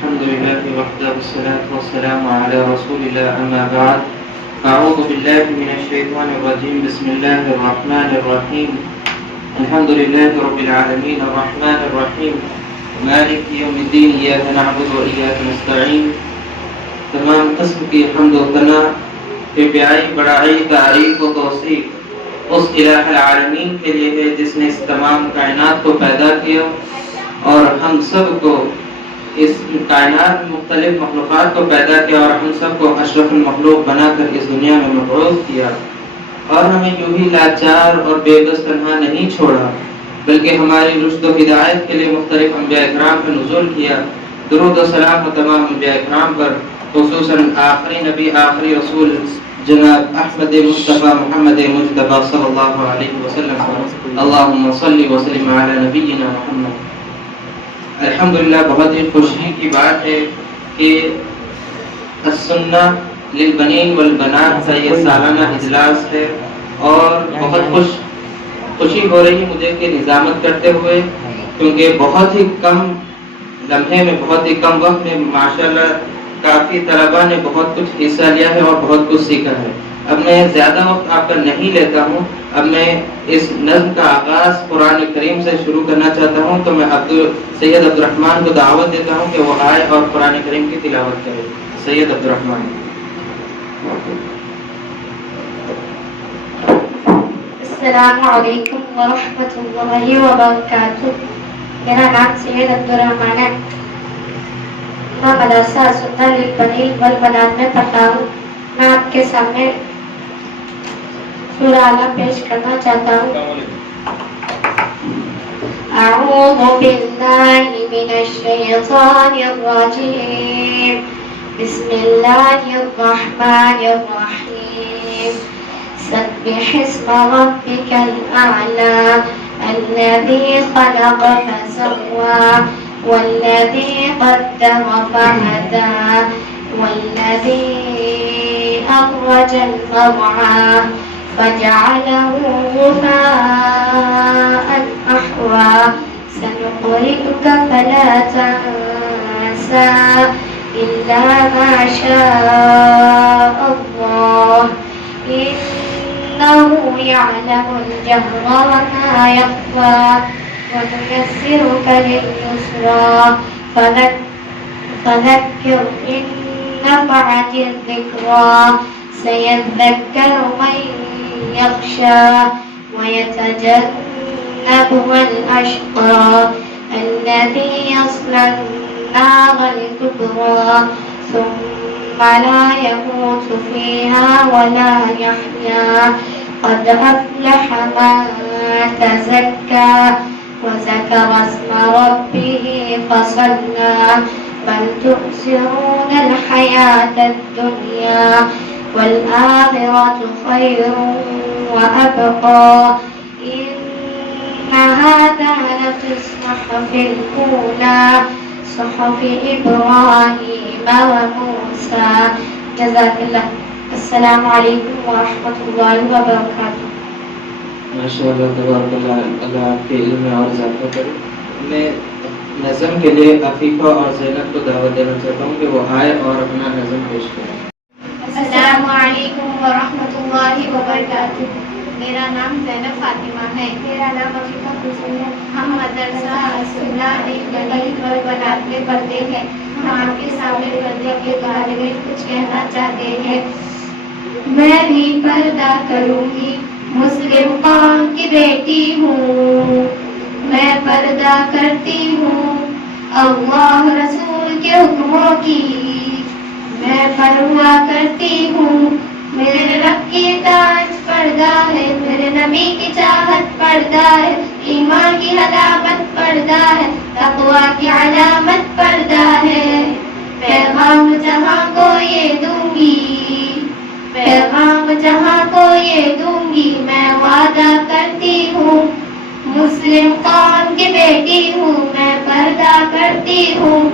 الحمد لله وحده والصلاة والسلام على رسول الله أما بعد أعوذ بالله من الشيطان الرجيم بسم الله الرحمن الرحيم الحمد لله رب العالمين الرحمن الرحيم مالك يوم الدين إياك نعبد وإياك نستعين تمام قسم کی حمد و ثنا بڑائی بڑائی تعریف و توصیف اس الہ العالمین کے لیے ہے جس نے اس تمام کائنات کو پیدا کیا اور ہم سب کو اس کائنات میں مختلف مخلوقات کو پیدا کیا اور ہم سب کو اشرف المخلوق بنا کر اس دنیا میں مبعوث کیا اور ہمیں یوں ہی لاچار اور بے بس تنہا نہیں چھوڑا بلکہ ہماری رشد و ہدایت کے لیے مختلف انبیاء اکرام پر نزول کیا۔ درود و سلام و تمام انبیاء اکرام پر، خصوصاً آخری نبی آخری رسول جناب احمد مصطفیٰ محمد مجتبیٰ صلی اللہ علیہ وسلم پر اللہم صلی وسلم علی نبینا محمد۔ الحمدللہ بہت ہی خوشی کی بات ہے کہ السنہ للبنین والبنات کا یہ سالانہ اجلاس ہے اور بہت خوشی ہو رہی ہے مجھے کہ نظامت کرتے ہوئے، کیونکہ بہت ہی کم لمحے میں بہت ہی کم وقت میں ماشاءاللہ کافی طلباء نے بہت کچھ حصہ لیا ہے اور بہت کچھ سیکھا ہے۔ اب میں زیادہ وقت آپ کا نہیں لیتا ہوں، اب میں اس نظم کا آغاز قرآن کریم سے شروع کرنا چاہتا ہوں، تو میں سید عبدالرحمن کو دعوت دیتا ہوں کہ وہ آئے اور قرآن کریم کی تلاوت کرے۔ سید عبدالرحمن۔ السلام علیکم ورحمۃ اللہ وبرکاتہ۔ میرا نام سید عبدالرحمن ہے، میں مدرسہ سنہ للبنین والبنات میں پڑھتا ہوں۔ میں آپ کے سامنے سورہ اعلیٰ پیش کرنا چاہتا ہوں۔ اعوذ باللہ من الشیطان الرجیم، بسم اللہ الرحمن الرحیم، سبح اسم ربک الاعلی الذی خلق فسوى والذی قدر فهدى والذی أخرج المرعى فجعله غثاء أحوى سنقرئك فلا تنسى إلا ما شاء الله إنه يعلم الجهر وما يخفى ونيسرك لليسرى فذكر إن نفعت الذكرى سيذكر من يخشى ويتجنبها الأشقى الذي يصلى النار الكبرى ثم لا يموت فيها ولا يحيا قد أفلح من تزكى وذكر اسم ربه فصلى بل تؤثرون الحياة الدنيا والآخرة خير وأبقى إن هذا لفي الصحف الأولى صحف إبراهيم وموسى جزاك الله۔ السلام علیکم ورحمۃ اللہ وبرکاتہ۔ ماشاءاللہ تبارک اللہ، اللہ آپ کے علم میں اور اضافہ کرے۔ میں نظم کے لیے عفیفہ اور زینب کو دعوت دینا چاہتا ہوں کہ وہ آئے اور اپنا نظم پیش کریں۔ السلام علیکم ورحمۃ اللہ وبرکاتہ۔ میرا نام زینب فاطمہ ہے۔ میرا نام عفیفہ کلثوم ہے۔ ہم مدرسہ سنہ للبنین والبنات میں پڑھتے ہیں۔ ہم آپ کے سامنے پردے کے بارے میں کچھ کہنا چاہتے ہیں۔ میں بھی پردہ کروں گی، مسلم قوم کی بیٹی ہوں، میں پردہ کرتی ہوں اللہ رسول کے حکموں کی، میں پرواہ کرتی ہوں، میرے رب کی اطاعت پردہ ہے، میرے نبی کی چاہت پردہ ہے، ایمان کی علامت پردہ ہے، تقویٰ کی علامت پردہ ہے۔ پیغام جہاں کو یہ دوں گی، پیغام جہاں کو یہ دوں گی، میں وعدہ کرتی ہوں مسلم قوم کی بیٹی ہوں، میں پردہ کرتی ہوں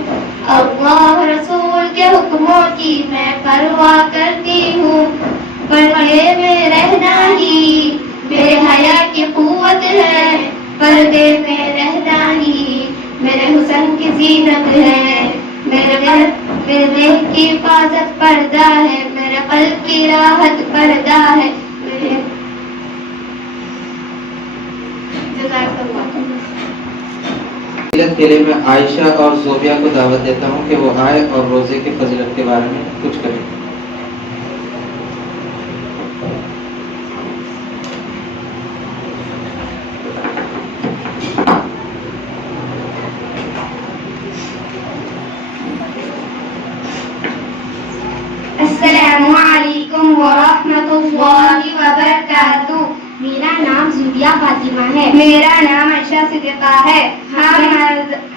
اللہ رسول کے حکموں کی، میں پرواہ کرتی ہوں۔ پردے میں رہنا ہی میرے حیا کی قوت ہے، پردے میں رہنا ہی میرے حسن کی زینت ہے، میرے دل کی حفاظت پردہ ہے، میرے قلب کی راحت پردہ ہے، فضیلت کے لیے میں عائشہ اور زوبیہ کو دعوت دیتا ہوں کہ وہ آئے اور روزے کی فضیلت کے بارے میں کچھ کریں۔ السلام علیکم ورحمۃ اللہ وبرکاتہ۔ میرا نام زوبیہ فاطمہ ہے۔ میرا نام عائشہ صدیقہ ہے۔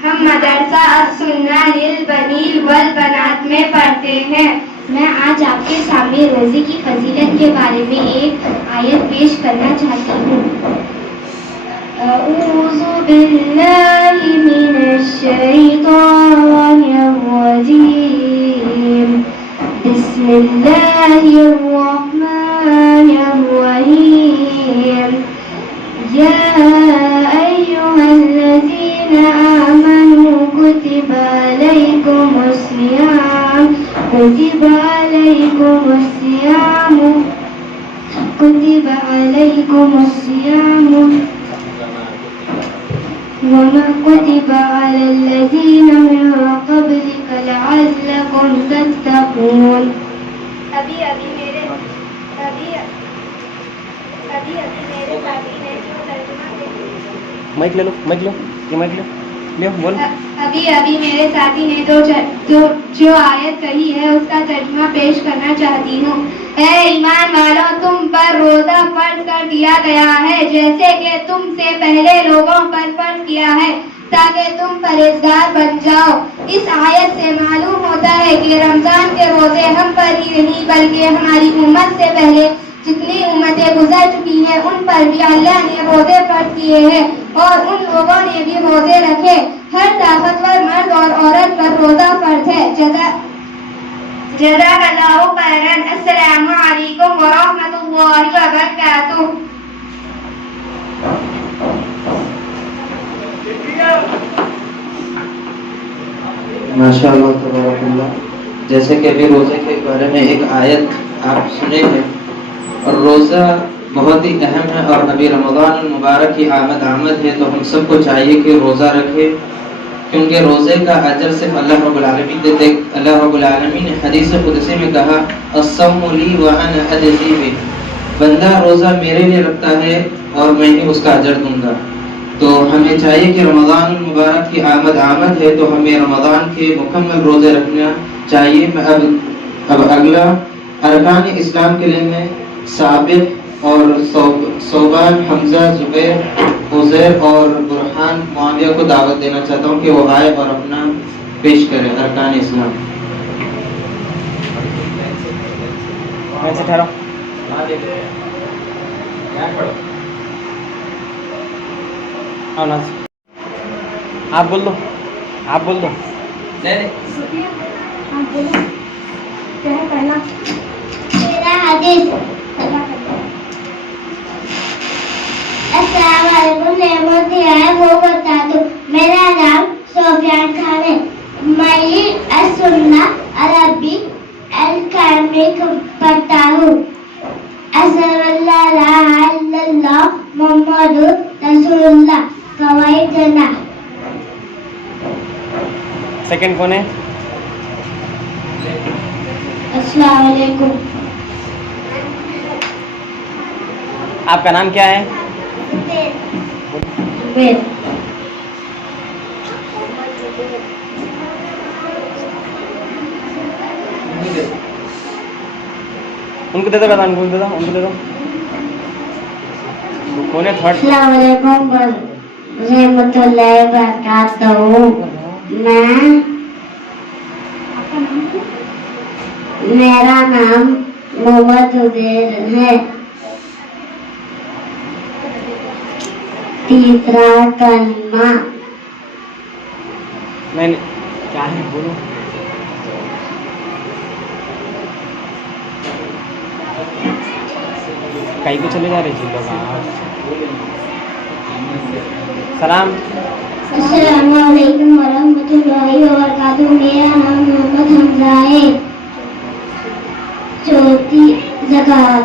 ہم مدرسہ السنہ للبنین والبنات میں پڑھتے ہیں۔ میں آج آپ کے سامنے روزے کی فضیلت کے بارے میں ایک آیت پیش کرنا چاہتی ہوں۔ اعوذ باللہ من الشیطان الرجیم، بسم اللہ الرحمن الرحیم، یا ایہا الذین آمنوا کتب علیکم الصیام وما كتب على الذين من قبلك لعلكم تتقون۔ ابھی میرے ساتھی نے جو ترجمہ مائک لے لو بول۔ ابھی میرے ساتھی نے جو آیت کہی ہے اس کا ترجمہ پیش کرنا چاہتی ہوں۔ اے ایمان والوں، تم پر روزہ فرض کر دیا گیا ہے جیسے کہ تم سے پہلے لوگوں پر فرض کیا ہے تاکہ تم پرہیزگار بن جاؤ۔ اس آیت سے معلوم ہوتا ہے کہ رمضان کے روزے ہم پر ہی نہیں بلکہ ہماری امت سے پہلے جتنی امتیں گزر چکی ہیں ان پر بھی اللہ نے روزے فرض کیے ہیں اور ان لوگوں نے بھی روزے رکھے۔ ہر طاقتور مرد اور عورت پر روزہ فرض ہے۔ جزاک اللہ خیرا۔ السلام علیکم ورحمۃ اللہ وبرکاتہ۔ ماشاء اللہ تبارک اللہ۔ جیسے کہ ابھی روزے کے بارے میں ایک آیت آپ سنے ہیں، اور روزہ بہت ہی اہم ہے، اور ابھی رمضان المبارک کی آمد ہے تو ہم سب کو چاہیے کہ روزہ رکھے، کیونکہ روزے کا اجر صرف اللہ رب العالمین دیتے۔ اللہ رب العالمین نے حدیث قدسی میں کہا الصوم لی وانا اجزی بہ، بندہ روزہ میرے لیے رکھتا ہے اور میں ہی اس کا اجر دوں گا۔ تو ہمیں چاہیے کہ رمضان المبارک کی آمد ہے تو ہمیں رمضان کے مکمل روزے رکھنا چاہیے۔ اب اگلا ارکان اسلام کے لیے میں ثابت اور صوبان، حمزہ، زبیر، عزیر اور برہان معاویہ کو دعوت دینا چاہتا ہوں کہ وہ آئے اور اپنا پیش کرے ارکان اسلام۔ آپ بول دو میرا حدیث۔ السلام علیکم، نعمت ہے وہ بتا دو۔ میرا نام سفیان خان ہے۔ میں السنہ عربی الکرمک پڑھتا ہوں۔ اشہد ان لا الہ الا اللہ محمد رسول اللہ فوائد جناح۔ سیکنڈ کون ہے؟ السلام علیکم۔ آپ کا نام کیا ہے؟ زبیر۔ ان کو دے دو، ان کو دے دو۔ کون ہے تھرڈ؟ السلام علیکم رحمۃ اللہ وبرکاتہ۔ میرا نام محمد عزیر ہے۔ تیسرا کلمہ نہیں کیا ہے بولو۔ کہیں کو چلے جا رہے تھے لوگ۔ السلام علیکم ورحمۃ اللہ وبرکاتہ. میرا نام محمد حمزہ ہے. چوتھی زکوٰۃ.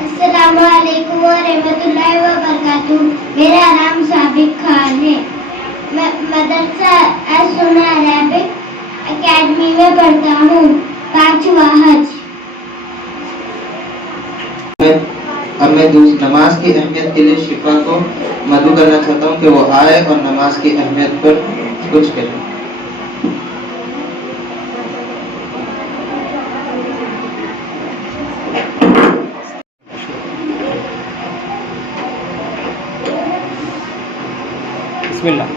السلام علیکم ورحمۃ اللہ وبرکاتہ. میرا نام ثابت خان ہے. میں مدرسہ السنہ عربک اکیڈمی میں پڑھتا ہوں. 5واں حج. اب میں نماز کی اہمیت کے لیے شفا کو مدعو کرنا چاہتا ہوں کہ وہ آئے اور نماز کی اہمیت پر کچھ کہے. بسم اللہ.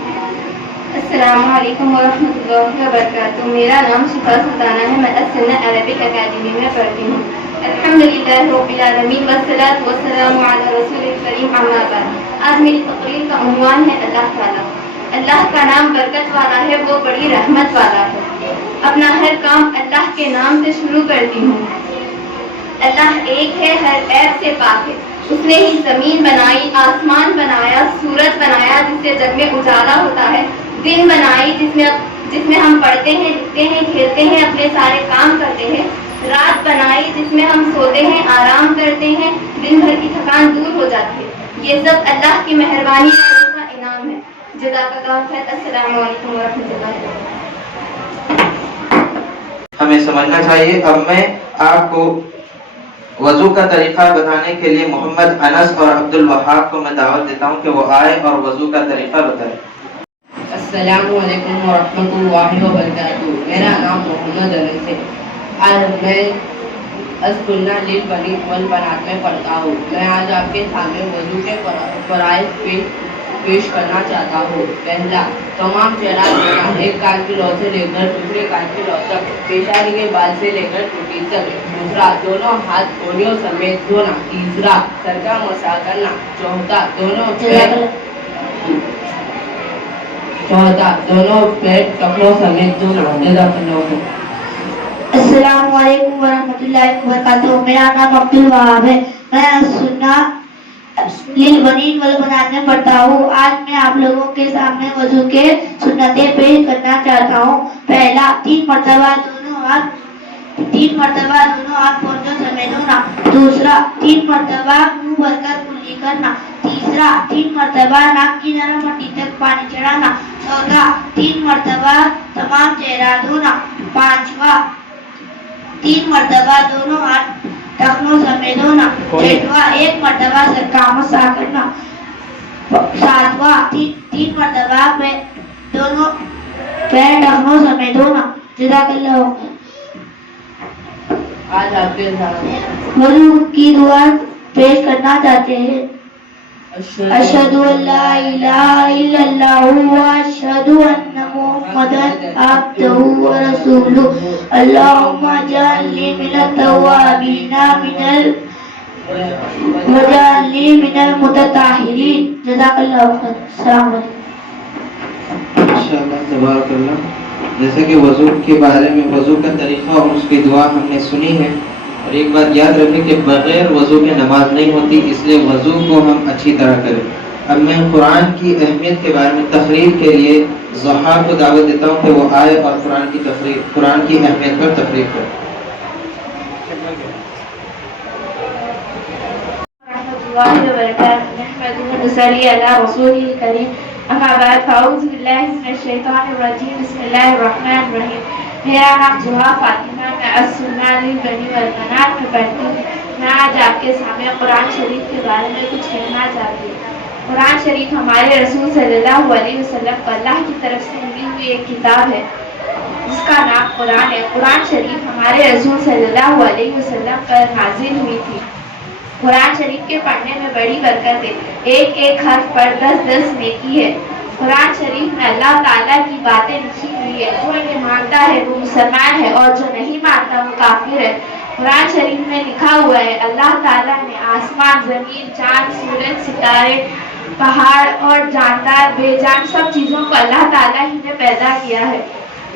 السلام علیکم ورحمۃ اللہ وبرکاتہ. میرا نام شفا سلطانہ ہے. میں السنہ عربک اکیڈمی میں پڑھتی ہوں. الحمدللہ رب العالمین والصلاۃ والسلام علی رسول الکریم اما بعد. آج میری تقریر کا عنوان ہے اللہ تعالیٰ. اللہ کا نام برکت والا ہے, وہ بڑی رحمت والا ہے. اپنا ہر کام اللہ کے نام سے شروع کرتی ہوں. اللہ ایک ہے, ہر عیب سے پاک ہے. اس نے ہی زمین بنائی, آسمان بنایا, سورج بنایا جس سے جگ میں اجالا ہوتا ہے, دن بنائی جس میں ہم پڑھتے ہیں, لکھتے ہیں, کھیلتے ہیں, اپنے سارے کام کرتے ہیں, رات بنائی جس میں ہم سوتے ہیں, آرام کرتے ہیں, دن بھر کی تھکان دور ہو جاتی ہے. یہ سب اللہ کی مہربانی کا انعام ہے. جزاک اللہ خیر. السلام علیکم ورحمۃ اللہ وبرکاتہ. ہمیں سمجھنا چاہیے. اب میں آپ کو وضو کا طریقہ بتانے کے لیے محمد انس اور عبد الوہاب کو میں دعوت دیتا ہوں کہ وہ آئے اور وضو کا طریقہ بتائیں. السلام علیکم ورحمۃ اللہ وبرکاتہ. میرا نام محمد انس ہے. آج میں السنہ للبنی والبنات میں پڑھتا ہوں. میں آج آپ کے سامنے وضو کے فرائض پیش کرنا چاہتا ہوں. پہلا, تمام چہرہ دھونا, ایک کان کی لو سے لے کر دوسرے کان کی لو تک, پیشانی کے بال سے لے کر ٹوٹی تک. دوسرا, دونوں ہاتھ کونیوں سمیت دھونا. تیسرا, سر کا مسح کرنا. چوتھا, دونوں پیٹ کپڑوں سمیت دھونا. السلام علیکم ورحمۃ اللہ وبرکاتہ. میرا نام عبد الوہاب ہے. میں السنہ للبنین والبنات میں پڑھتا ہوں. آج میں آپ لوگوں کے سامنے وضو کے سنتیں پیش کرنا چاہتا ہوں. پہلا, 3 مرتبہ دونوں ہاتھ پونجوں سمیت دھونا. دوسرا, 3 مرتبہ منہ بھر کر کلی کرنا. تیسرا, 3 مرتبہ ناک کی نرم ہڈی تک پانی چڑھانا. چوتھا, 3 مرتبہ تمام چہرہ دھونا. پانچواں, 3 مرتبہ دونوں ہاتھ ٹخنوں سمیت دھونا. چھٹواں, 1 مرتبہ سر کا مسح کرنا. ساتواں, 3 مرتبہ دونوں پیر ٹخنوں سمیت دھونا. جزاک اللہ. آج آپ کے سامنے وضو کی دعا پیش کرنا چاہتے ہیں. اشہد ان لا الہ الا اللہ واشہد ان محمدا عبدہ ورسولہ. اللہم اجعلنی من التوابین واجعلنی من المتطہرین. جزاک اللہ خیر. السلام علیکم. انشاءاللہ تبارک اللہ. جیسے کہ وضو کے بارے میں, وضو کا طریقہ اور اس کی دعا ہم نے سنی ہے. اور ایک بات یاد رکھیں کہ بغیر وضو کے نماز نہیں ہوتی, اس لیے وضو کو ہم اچھی طرح کریں. اب میں قرآن کی اہمیت کے بارے میں تقریر کے لیے ضحیٰ کو دعوت دیتا ہوں کہ وہ آئے اور قرآن کی اہمیت پر تقریر کرے. اللہ وبرکاتہ. نحمده ونصلي على رسوله الكريم. اما بعد فاعوذ باللہ من الشیطان الرجیم. بسم اللہ الرحمن الرحیم. میرا نام زحا فاطمہ. میں السنہ للبنی والبنات میں پڑھتی ہوں. میں آج آپ کے سامنے قرآن شریف کے بارے میں کچھ کہنا چاہتی ہوں. قرآن شریف ہمارے رسول صلی اللہ علیہ وسلم کو اللہ کی طرف سے ملی ہوئی ایک کتاب ہے جس کا نام قرآن ہے. قرآن شریف ہمارے رسول صلی اللہ علیہ وسلم پر نازل ہوئی تھی. قرآن شریف کے پڑھنے میں بڑی برکت ہے. ایک ایک حرف پر 10 نیکی ہے. قرآن شریف میں اللہ تعالیٰ کی باتیں لکھی ہوئی ہے. جو انہیں مانتا ہے وہ مسلمان ہے اور جو نہیں مانتا وہ کافر ہے. قرآن شریف میں لکھا ہوا ہے اللہ تعالیٰ نے آسمان, زمین, چاند, سورج, ستارے, پہاڑ اور جاندار, بے جان سب چیزوں کو اللہ تعالیٰ ہی نے پیدا کیا ہے.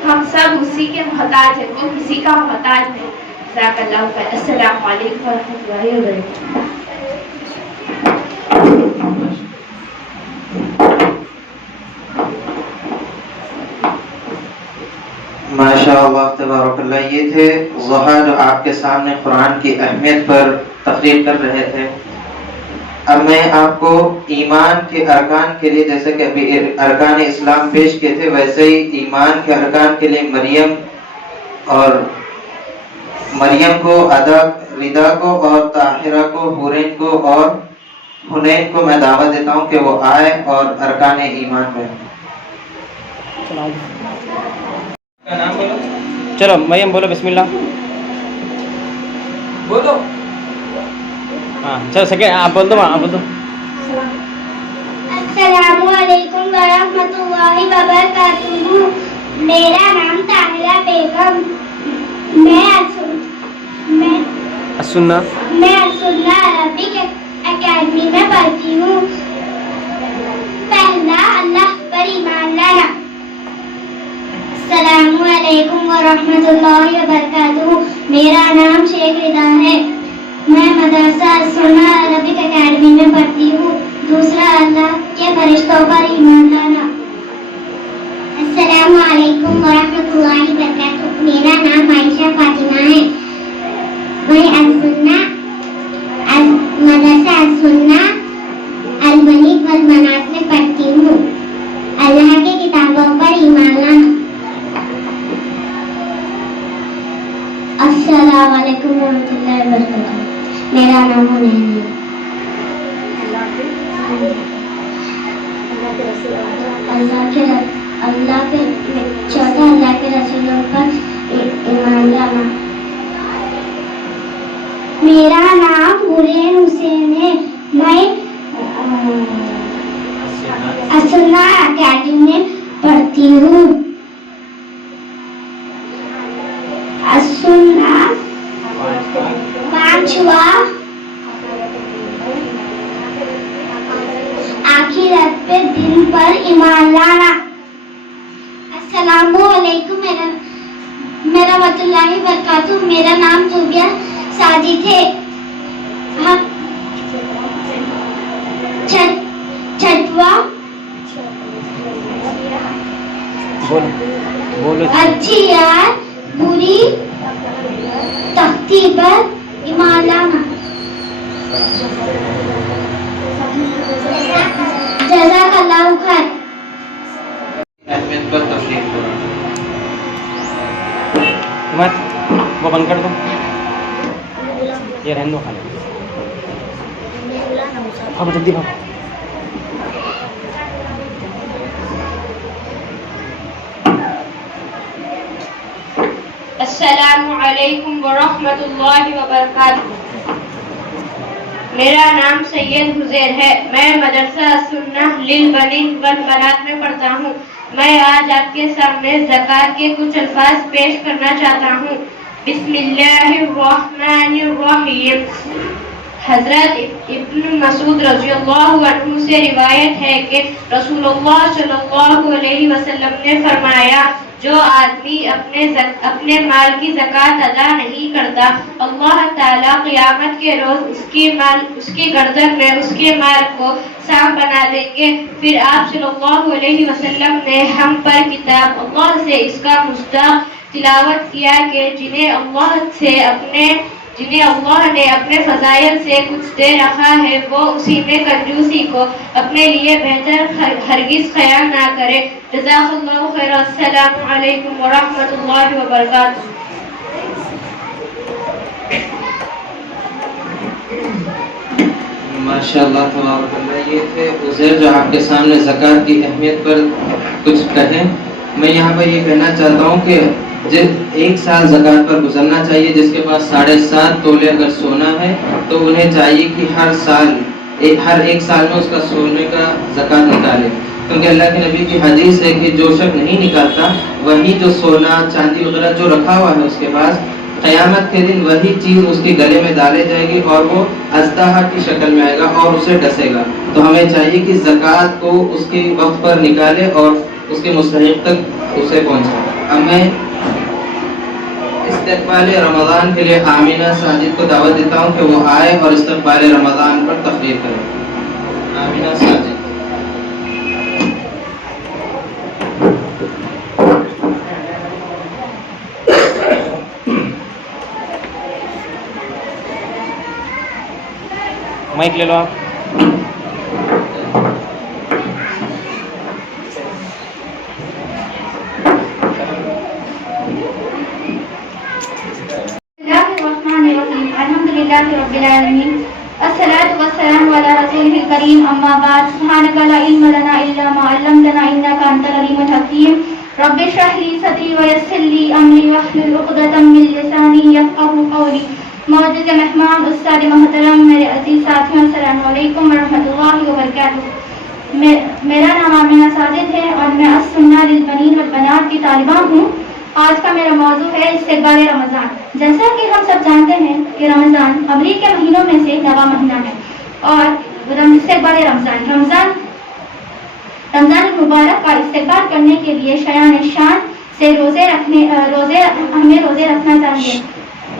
ہم سب اسی کے محتاج ہیں, وہ کسی کا محتاج نہیں. جزاک اللہ خیر. السلام علیکم ورحمۃ اللہ وبرکاتہ. ماشاء اللہ تبارک اللہ. یہ تھے ضحیٰ جو آپ کے سامنے قرآن کی اہمیت پر تقریر کر رہے تھے. اب میں آپ کو ایمان کے ارکان کے لیے، جیسے کہ ابھی ارکان اسلام پیش کیے تھے، ویسے ہی ایمان کے ارکان کے لیے مریم کو، ردا کو اور طاہرہ کو، حورین کو اور حنین کو میں دعوت دیتا ہوں کہ وہ آئے اور ارکان ایمان میں. چلو مریم بولو بسم اللہ. بولو. ہاں چلو سیکنڈ آپ بول دو. آپ بول دو. السلام علیکم ورحمۃ اللہ وبرکاتہ. میرا نام طاہرہ بیگم. میں السنہ عربک اکیڈمی میں پڑھتی ہوں. پہلا، اللہ پر ایمان لانا. السلام علیکم ورحمۃ اللہ وبرکاتہ. میرا نام شیخ ردا ہے. میں مدرسہ السنہ عربک اکیڈمی میں پڑھتی ہوں. دوسرا، اللہ کے فرشتوں پر ایمان لانا. السلام علیکم ورحمۃ اللہ وبرکاتہ. میرا نام عائشہ فاطمہ ہے. میں مدرسہ السنہ البنیت والبنات میں پڑھتی ہوں. اللہ کی کتابوں پر ایمان لانا. السلام علیکم ورحمۃ اللہ وبرکاتہ. میرا نام حنین ہے. اللہ کے رسولوں پر ایمان لانا. میرا نام حورین حسین ہے. میں السنہ اکیڈمی میں پڑھتی ہوں. السنہ پانچواں، آخرت پہ دن پر ایمان لانا. السلام علیکم ورحمۃ اللہ وبرکاتہ. میرا نام زوبیہ ساجد ہے. چھٹواں، اچھی یاد بری تختی پر ایمان لانا. جزاک اللہ خیر. اہمیت پر تفریح کرو. وہ بند کر دو. یہ رہنے دو خالی. بھاگو جلدی بھاگو. السلام علیکم ورحمۃ اللہ وبرکاتہ. میرا نام سید حزیر ہے. میں مدرسہ السنہ للبنین والبنات میں پڑھتا ہوں. میں آج آپ کے سامنے زکوٰۃ کے کچھ الفاظ پیش کرنا چاہتا ہوں. بسم اللہ الرحمن الرحیم. حضرت ابن مسعود رضی اللہ عنہ سے روایت ہے کہ رسول اللہ صلی اللہ علیہ وسلم نے فرمایا، جو آدمی اپنے مال کی زکوٰۃ ادا نہیں کرتا، اللہ تعالیٰ قیامت کے روز اس کی گردن میں اس کے مال کو سانپ بنا دیں گے. پھر آپ صلی اللہ علیہ وسلم نے ہم پر کتاب اللہ سے اس کا مصداق تلاوت کیا کہ جنہیں اللہ نے اپنے فضائل سے کچھ دے رکھا ہے، وہ اسی میں کنجوسی کو اپنے لیے بہتر ہرگز خیال نہ کرے. جزاک اللہ خیر. السلام علیکم ورحمۃ اللہ وبرکاتہ. ماشاء اللہ تبارک اللہ. یہ تھے عزیر جو آپ کے سامنے زکوٰۃ کی اہمیت پر کچھ کہیں. میں یہاں پر یہ کہنا چاہتا ہوں کہ ایک سال زکوٰۃ پر گزرنا چاہیے. جس کے پاس 7.5 تولے اگر سونا ہے تو انہیں چاہیے کہ ہر ایک سال میں اس کا سونے کا زکوٰۃ نکالے، کیونکہ اللہ کے نبی کی حدیث ہے کہ جو شخص نہیں نکالتا، وہی جو سونا چاندی وغیرہ جو رکھا ہوا ہے اس کے پاس، قیامت کے دن وہی چیز اس کے گلے میں ڈالے جائے گی اور وہ اژدہا کی شکل میں آئے گا اور اسے ڈسے گا. تو ہمیں چاہیے کہ زکوٰۃ کو اس کے وقت پر نکالے اور اس کے مستحق تک اسے پہنچائے. اب میں استقبال رمضان کے لیے آمینہ ساجد کو دعوت دیتا ہوں کہ وہ آئے اور استقبال رمضان پر تقریر کرے. آمینہ ساجد. مائک لے لو آپ. الصلاة والسلام على رسوله الكريم أما بعد سبحانك لا علم لنا إلا ما علمتنا إنك أنت العليم الحكيم رب اشرح لي صدري ويسر لي أمري واحلل عقدة من لساني يفقهوا قولي. معزز مہمان استاد محترم میرے عزیز ساتھیوں السلام علیکم ورحمۃ اللہ وبرکاتہ. میرا نام آمینہ ساجد ہے اور میں السنہ للبنین والبنات کی طالبہ ہوں. آج کا میرا موضوع ہے استقبال رمضان. جیسا کہ ہم سب جانتے ہیں کہ رمضان ابری کے مہینوں میں سے 9واں مہینہ ہے اور استقبال رمضان المبارک کا استقبال کرنے کے لیے شایان شان سے ہمیں روزے رکھنا چاہیے.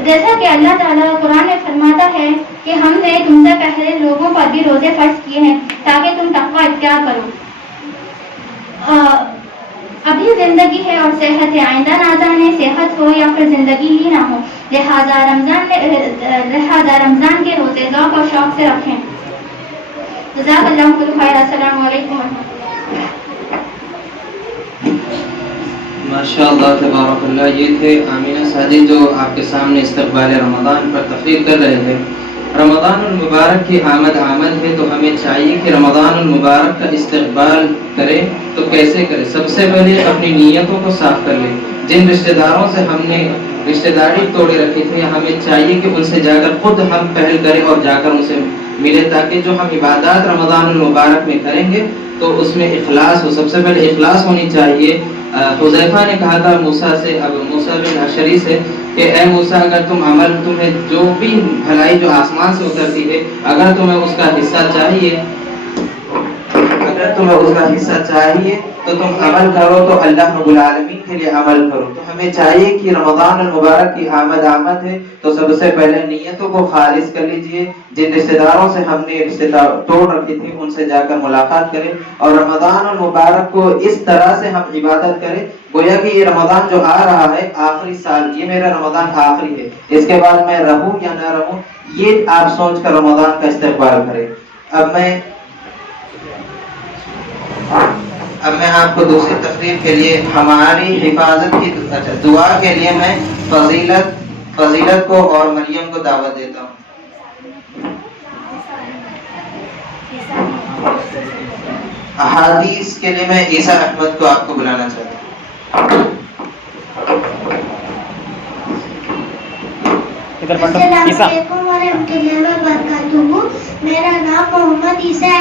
جیسا کہ اللہ تعالیٰ قرآن میں فرماتا ہے کہ ہم نے تم سے پہلے لوگوں پر بھی روزے فرض کیے ہیں تاکہ تم تقوی اختیار کرو. ابھی زندگی ہے اور صحت ہے، آئندہ نہ جانے صحت ہو یا پھر زندگی ہی نہ ہو، لہذا رمضان کے روزے ذوق اور شوق سے رکھیں. جزاک اللہ خیر. السلام علیکم ورحمۃ اللہ. ماشاء اللہ تبارک اللہ. یہ تھے آمینہ ساجد جو آپ کے سامنے استقبال رمضان پر تقریر کر رہے تھے. رمضان المبارک کی آمد ہے تو ہمیں چاہیے کہ رمضان المبارک کا استقبال کرے تو کیسے کرے؟ سب سے پہلے اپنی نیتوں کو صاف کر لیں. جن رشتہ داروں سے ہم نے رشتہ داری توڑے رکھی تھی ہمیں چاہیے کہ ان سے جا کر خود ہم پہل کریں اور جا کر ان سے ملے تاکہ جو ہم عبادات رمضان المبارک میں کریں گے تو اس میں اخلاص ہو. سب سے پہلے اخلاص ہونی چاہیے. حذیفہ نے کہا تھا موسیٰ بن عشری سے کہ اے موسیٰ اگر تمہیں جو بھی بھلائی جو آسمان سے اترتی ہے اگر تمہیں اس کا حصہ چاہیے تو تم عمل کرو تو اللہ رب العالمین کے لیے عمل کرو. تو ہمیں چاہیے کہ رمضان المبارک کی آمد ہے تو سب سے پہلے نیتوں کو خالص کر لیجئے. جن رشتہ داروں سے ہم نے رشتہ توڑ رکھی تھی ان سے جا کر ملاقات کریں اور رمضان المبارک کو اس طرح سے ہم عبادت کریں گویا کہ یہ رمضان جو آ رہا ہے آخری سال، یہ میرا رمضان آخری ہے، اس کے بعد میں رہوں یا نہ رہوں، یہ آپ سوچ کر رمضان کا استقبال کریں. اب میں آپ کو دوسری تقریر کے لیے ہماری حفاظت کی دعا کے لیے میں فضیلت کو اور مریم کو دعوت دیتا ہوں. احادیث کے لیے میں عیسیٰ احمد کو آپ کو بلانا چاہتا ہوں. السلام علیکم ورحمۃ اللہ وبرکاتہ. میرا نام محمد عیسیٰ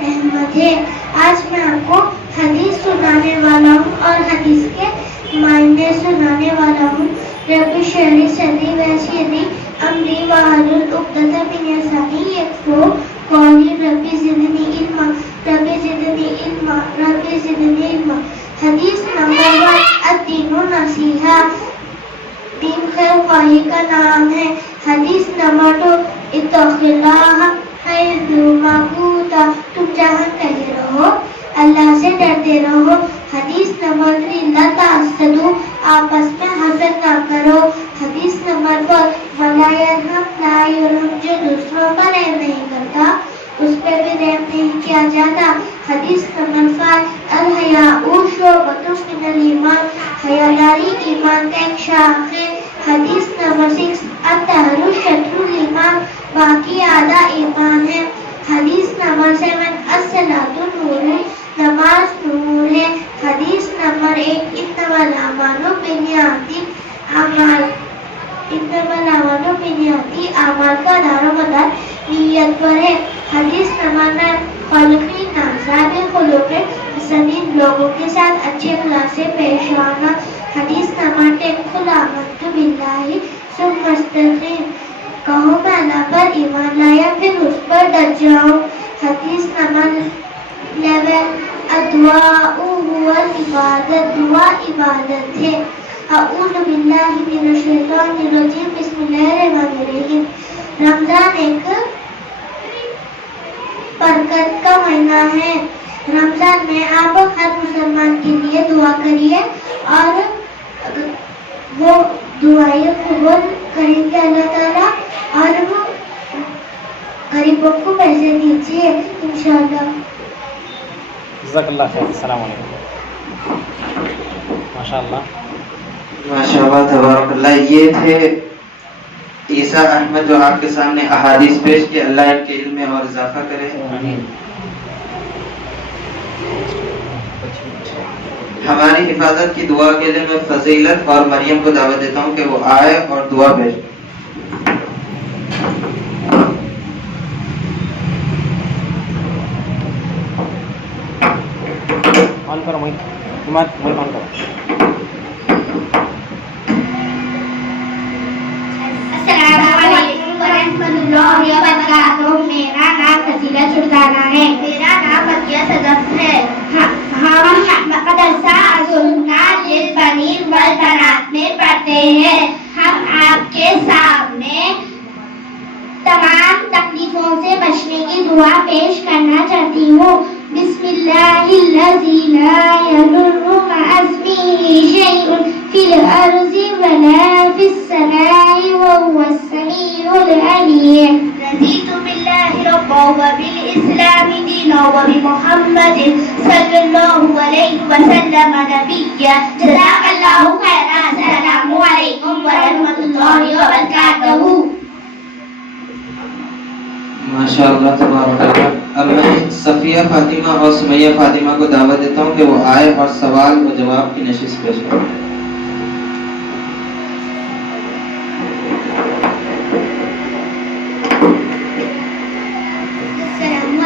احمد ہے. آج میں آپ کو حدیث سنانے والا ہوں اور حدیث کے معنی سنانے والا ہوں. رب اشرح لی صدری ویسر لی امری واحلل عقدۃ من لسانی یفقہوا قولی. رب زدنی علما. حدیث نمبر 1. الدین النصیحہ. دین خیر خواہی کا نام ہے. حدیث نمبر 2. اتق اللہ حیثما کنت. تم جہاں کہیں رہو اللہ سے ڈرتے رہو. حدیث نمبر 3. لا تحسدوا. آپس میں حسد نہ کرو. حدیث نمبر 4. ولا یرحم لا یرحم. جو دوسروں پر رحم نہیں کرتا اس پہ بھی رحم نہیں کیا جاتا. حدیث نمبر 5. الحیاء شعبۃ من الایمان. حیاداری ایمان کا ایک شاخ ہے. حدیث نمبر 6. الطہر شطر الایمان. باقی آدھا ایمان ہے. حدیث نمبر 7. الصلاۃ نور. نماز نور ہے. حدیث نمبر 8. انما الاعمال بالنیات. اعمال کا دار و مدار نیت پر ہے. حدیث نمبر 9. خلقی نازاب خلوق حسنین. لوگوں کے ساتھ اچھے اخلاق سے پیش آنا. حدیث نمبر 10. قل آمنت باللہ ثم استقم. کہو میں اللہ پر ایمان لایا پھر اس پر ڈٹ جاؤ. حدیث نمبر 11. الدعاء هو العبادت. دعا عبادت ہے. اعوذ باللہ من الشیطان الرجیم. بسم اللہ الرحمن الرحیم. رمضان ایک برکت کا مہینہ ہے. رمضان میں آپ ہر مسلمان کے لیے دعا کریے اور وہ دعائیں قبول کریں گے اللہ تعالیٰ اور وہ غریبوں کو پیسے دیجیے انشاءاللہ. جزاک اللہ خیر. السلام علیکم. ماشاء اللہ. ماشاء اللہ تبارک اللہ. یہ تھے عیسیٰ احمد جو آپ کے سامنے احادیث پیش کی. اللہ ان کے علم میں اور اضافہ کرے. آمین. ہماری حفاظت کی دعا کے لیے میں فضیلت اور مریم کو دعوت دیتا ہوں کہ وہ آئے اور دعا بھیجے. آن کرو مائک. مائک آن کرو. السلام علیکم ورحمۃ اللہ وبرکاتہ. میرا نام فضیلت سلطانہ ہے. میرا نام فضیہ صدف ہے. ہم مدرسہ السنہ للبنین والبنات میں پڑھتے ہیں. ہم آپ کے سامنے تمام تکلیفوں سے بچنے کی دعا پیش کرنا چاہتی ہوں. بسم اللہ الذی لا یضر مع اسمہ شیء فی الارض ولا فی السماء وهو السمیع العلیم. رضیت باللہ ربا وبالاسلام دینا وبمحمد صلی اللہ علیہ وسلم نبیا. جزاک اللہ خیرا. السلام علیکم ورحمۃ اللہ وبرکاتہ. ماشاء اللہ تبارک اللہ. اب میں صفیہ فاطمہ اور سمیہ فاطمہ کو دعوت دیتا ہوں کہ وہ آئے اور سوال و جواب کی نشست پیش کریں.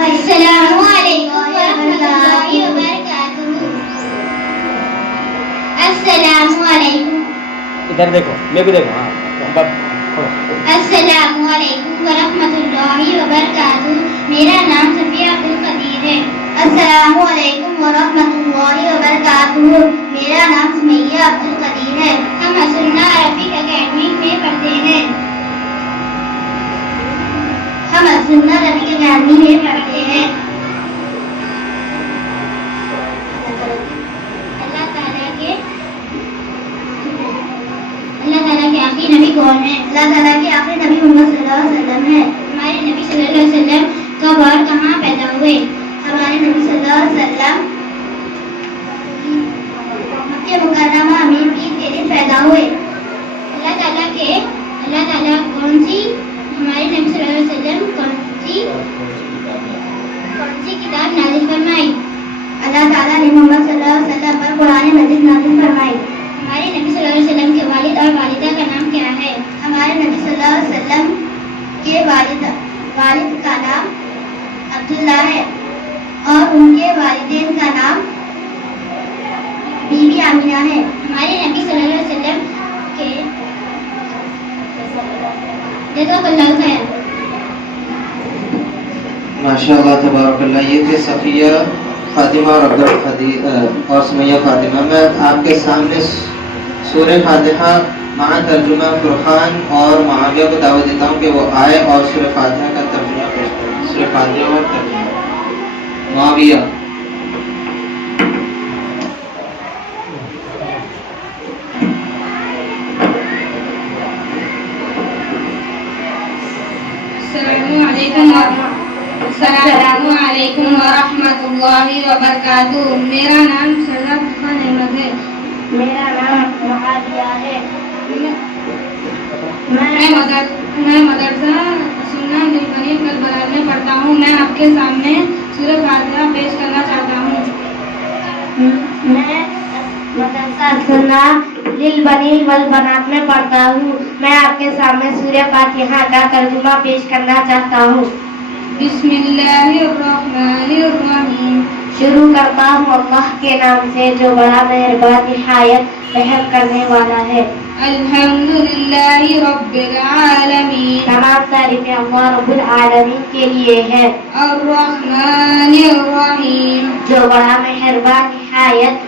السلام علیکم ورحمۃ اللہ وبرکاتہ. السلام علیکم. ادھر دیکھو. میں بھی دیکھو. ہاں. السلام علیکم ورحمۃ اللہ وبرکاتہ. میرا نام صفیہ عبدالقدیر ہے. السلام علیکم ورحمۃ اللہ وبرکاتہ. میرا نام سمیہ عبدالقدیر ہے. ہم السنہ عربک اکیڈمی میں پڑھتے ہیں. ہم السنہ عربک اکیڈمی میں پڑھتے ہیں. اللہ تعالیٰ کے آخری نبی کون ہے؟ اللہ تعالیٰ کے آخری نبی محمد صلی اللہ علیہ وسلم ہے. ہمارے نبی صلی اللہ علیہ وسلم کب اور کہاں پیدا ہوئے؟ ہمارے نبی صلی اللہ علیہ وسلم مکہ مکرمہ میں 20 کے دن پیدا ہوئے. اللہ تعالیٰ کون سی ہمارے نبی صلی اللہ علیہ وسلم کون سی کتاب نازل فرمائی؟ اللہ تعالیٰ نے محمد صلی اللہ علیہ وسلم پر قرآن مجید نازل فرمائی. ہمارے نبی صلی اللہ علیہ وسلم کے والد اور والدہ کا نام کیا ہے؟ ہمارے نبی صلی اللہ علیہ وسلم کے والد کا نام عبداللہ ہے اور ان کے والدین کا نام بی بی آمینہ ہے. ہمارے نبی صلی اللہ علیہ وسلم کے جزاک اللہ خیر. ماشاء اللہ تبارک اللہ. یہ تھے صفیہ فاطمہ اور عبدالقدیر اور سمیہ فاطمہ. میں آپ کے سامنے سورہ فاتحہ مع ترجمہ فرقان اور معاویہ کو دعوت دیتا ہوں کہ وہ آئے اور سورہ فاتحہ کا ترجمہ پیش کریں. سورہ فاتحہ اور ترجمہ. معاویہ. السلام علیکم ورحمۃ اللہ وبرکاتہ. میرا نام سرد خان احمد ہے. میرا نام معاویہ ہے. میں مدرسہ سنہ للبنین والبنات میں پڑھتا ہوں. میں آپ کے سامنے سورہ فاتحہ پیش کرنا چاہتا ہوں. میں مدرسہ سنہ للبنین والبنات میں پڑھتا ہوں. میں آپ کے سامنے سورہ فاتحہ کا ترجمہ پیش کرنا چاہتا ہوں. بسم اللہ الرحمن الرحیم. شروع کرتا ہوں اللہ کے نام سے جو بڑا مہربان نہایت رحم کرنے والا ہے. الحمدللہ رب العالمین. تمام تعریفیں اللہ رب العالمین کے لیے ہے. الرحمن الرحیم. جو بڑا مہربان نہایت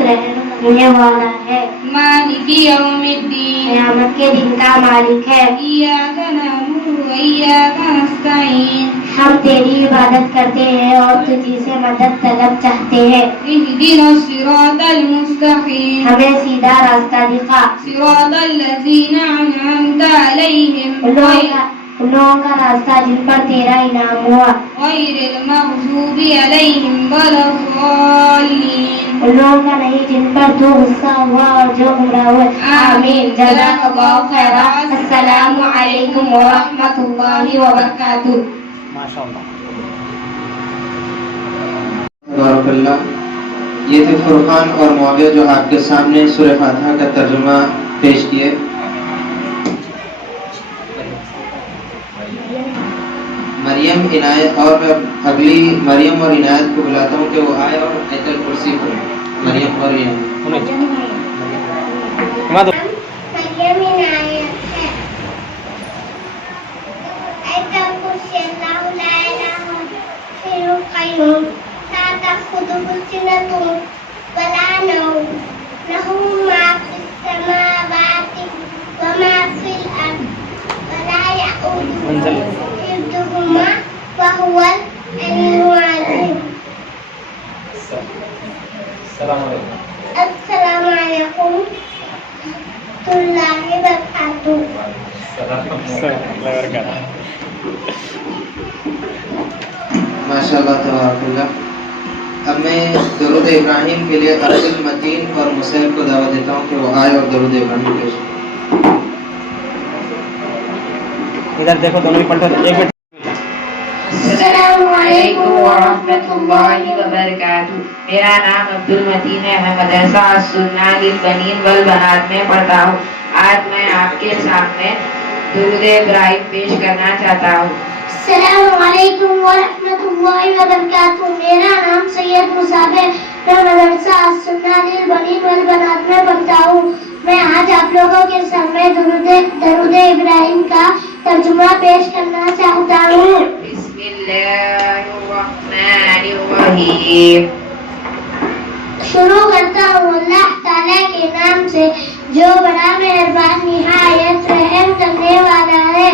رحم کرنے والا ہے. مالک یوم الدین. قیامت کے دن کا مالک ہے. ایاک نعبد و ایاک نستعین. ہم تیری عبادت کرتے ہیں اور تجھی سے مدد طلب چاہتے ہیں. اہدنا الصراط المستقیم. ہمیں سیدھا راستہ دکھا. صراط الذین انعمت علیہم ان لوگوں کا راستہ جن پر تیرا انعام ہوا، غير المغضوب عليهم ولا الضالين. ان لوگوں کا نہیں جن پر تو غصہ ہوا اور جو گمراہ ہوئے. آمین. جزاک اللہ خیرا. السلام علیکم ورحمۃ اللہ وبرکاتہ. ماشاء اللہ. تبارک اللہ. یہ تھے فرقان اور معاویہ جو آپ کے سامنے سورہ فاتحہ کا ترجمہ پیش کیے. مریم عنایت اور میں اگلی مریم اور عنایت کو بلاتا ہوں کہ وہ آئے اور آیت الکرسی پڑھیں. مریم اور عنایت. مریم عنایت ہے. آیت الکرسی اللہ لا الہ الا القیوم لا تأخذه سنة ولا نوم له ما في السماوات وما في الأرض ولا يؤوده حفظهما وهو العلي العظيم. السلام عليكم ورحمة الله وبركاته. ماشاء اللہ تبارک اللہ. اب میں درود ابراہیم کے لیے عبد المتین اور مسیب کو دعوت دیتا ہوں کہ وہ آئے اور درود ابراہیم پیش کریں. ادھر دیکھو دونوں بھی پلٹو. ایک منٹ. السلام علیکم ورحمۃ اللہ وبرکاتہ. میرا نام عبد المتین ہے. میں مدرسہ السنہ للبنین والبنات میں پڑھتا ہوں. آج میں آپ کے سامنے درود ابراہیم پیش کرنا چاہتا ہوں. السلام علیکم ورحمۃ اللہ وبرکاتہ. میرا نام سید مصعب ہے. میں مدرسہ السنہ للبنین والبنات میں پڑھتا ہوں. میں آج آپ لوگوں کے سامنے درود ابراہیم کا ترجمہ پیش کرنا چاہتا ہوں. بسم اللہ الرحمن الرحیم. شروع کرتا ہوں اللہ تعالیٰ کے نام سے جو بڑا مہربان نہایت رحم کرنے والا ہے.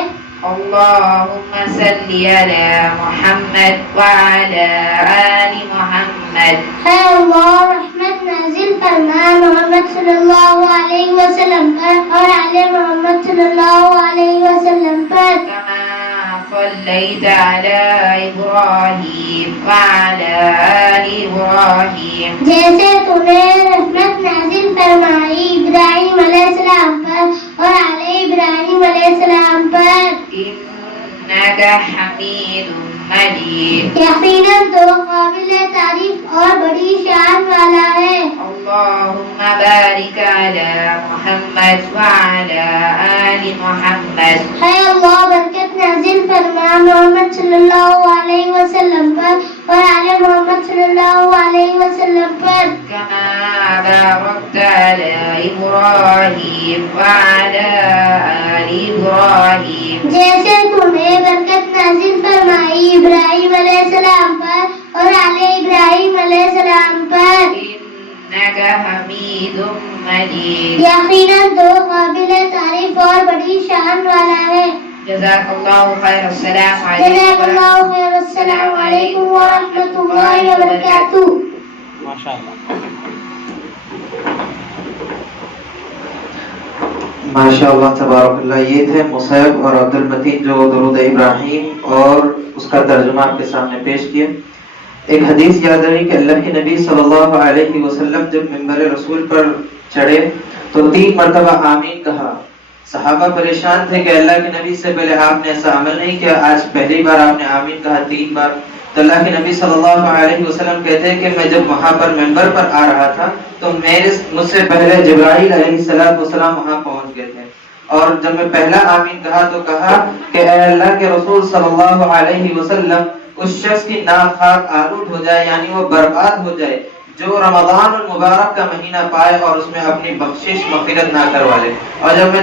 اللهم صل على محمد وعلى آل محمد. اے اللہ رحمت نازل فرما محمد صلی اللہ علیہ وسلم پر اور آل محمد صلی اللہ علیہ وسلم پر. كما صليت على إبراهيم وعلى آل إبراهيم. جیسے تو نے رحمت نازل فرمائی ابراہیم علیہ السلام پر اور آل ابراہیم علیہ السلام پر. إنك حميد مجيد. یقیناً تو قابل تعریف اور بڑی شان والا ہے. اللهم بارك على محمد وعلى آل محمد. اے اللہ برکت نازل فرما محمد صلی اللہ علیہ وسلم پر اور آل محمد صلی اللہ علیہ وسلم پر. كما باركت على إبراهيم وعلى آل إبراهيم. جیسے تو نے برکت نازل فرمائی ابراہیم علیہ السلام پر اور آل ابراہیم علیہ السلام پر. إنك حميد مجيد. یقیناً تو قابل تعریف اور بڑی شان والا ہے. جزاک اللہ خیر. السلام جزاک علیکم. اللہ خیر. السلام علیکم ورحمۃ اللہ وبرکاتہ. ماشاء اللہ. ماشاء اللہ تبارک اللہ. یہ تھے مصعب اور عبد المتین جو درود ابراہیم اور اس کا ترجمہ آپ کے سامنے پیش کیا. ایک حدیث یاد رہی کہ اللہ کے نبی صلی اللہ علیہ وسلم جب منبر رسول پر چڑھے تو 3 مرتبہ آمین کہا. صحابہ پریشان تھے کہ اللہ کے نبی سے پہلے آپ نے ایسا عمل نہیں کیا, آج پہلی بار آپ نے آمین کہا 3 بار. تو اللہ کے نبی صلی اللہ علیہ وسلم کہتے ہیں کہ میں جب وہاں پر منبر پر آ رہا تھا تو مجھ سے پہلے جبرائیل علیہ السلام وہاں پہنچ گئے تھے, اور جب میں پہلا آمین کہا تو کہا کہ اے اللہ کے رسول صلی اللہ علیہ وسلم اس شخص کی ناک خاک آلود ہو جائے, یعنی وہ برباد ہو جائے جو رمضان المبارک کا مہینہ پائے اور اس میں اپنی بخشش مغفرت نہ کروا لے. اور جب میں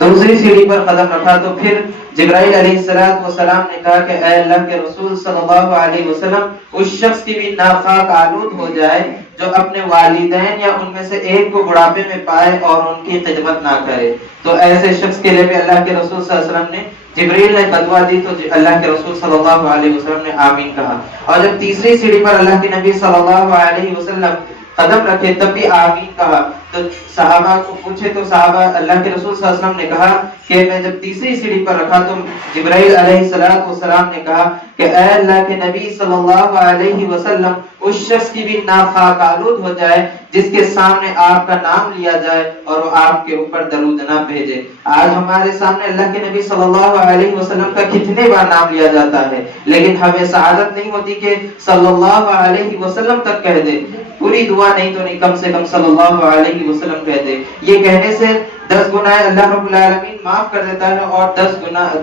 دوسری سیڑھی پر قدم رکھا تو پھر جبرائیل علیہ السلام نے کہا کہ اے اللہ کے رسول صلی اللہ علیہ وسلم اس شخص کی بھی ناک خاک آلود ہو جائے جو اپنے والدین یا ان میں سے ایک کو بڑھاپے میں پائے اور ان کی خدمت نہ کرے. تو ایسے شخص کے لیے بھی اللہ کے رسول صلی اللہ علیہ وسلم نے جبریل نے فتوا دی تو اللہ کے رسول صلی اللہ علیہ وسلم نے آمین کہا. اور جب تیسری سیڑھی پر اللہ کے نبی صلی اللہ علیہ وسلم قدم رکھے تب بھی آمین کہا. تو صحابہ کو پوچھے تو صحابہ اللہ کے رسول صلی اللہ علیہ وسلم نے کہا کہ میں جب تیسری سیڑھی پر رکھا تو جبرائیل علیہ السلام نے کہا کہ اے اللہ کے نبی صلی اللہ علیہ وسلم اس شخص کی بھی ناپاک آلود ہو جائے جس کے سامنے آپ کا نام لیا جائے اور وہ آپ کے اوپر درود نہ بھیجے۔ آج ہمارے سامنے اللہ کے نبی صلی اللہ علیہ وسلم کا کتنے بار نام لیا جاتا ہے، لیکن ہمیں سعادت نہیں ہوتی کہ صلی اللہ علیہ وسلم تک کہہ دے، پوری دعا نہیں تو نہیں کم سے کم صلی اللہ علیہ وسلم کہہ دے۔ یہ کہنے سے 10 گناہ اللہ رب العالمین معاف کر دیتا ہے اور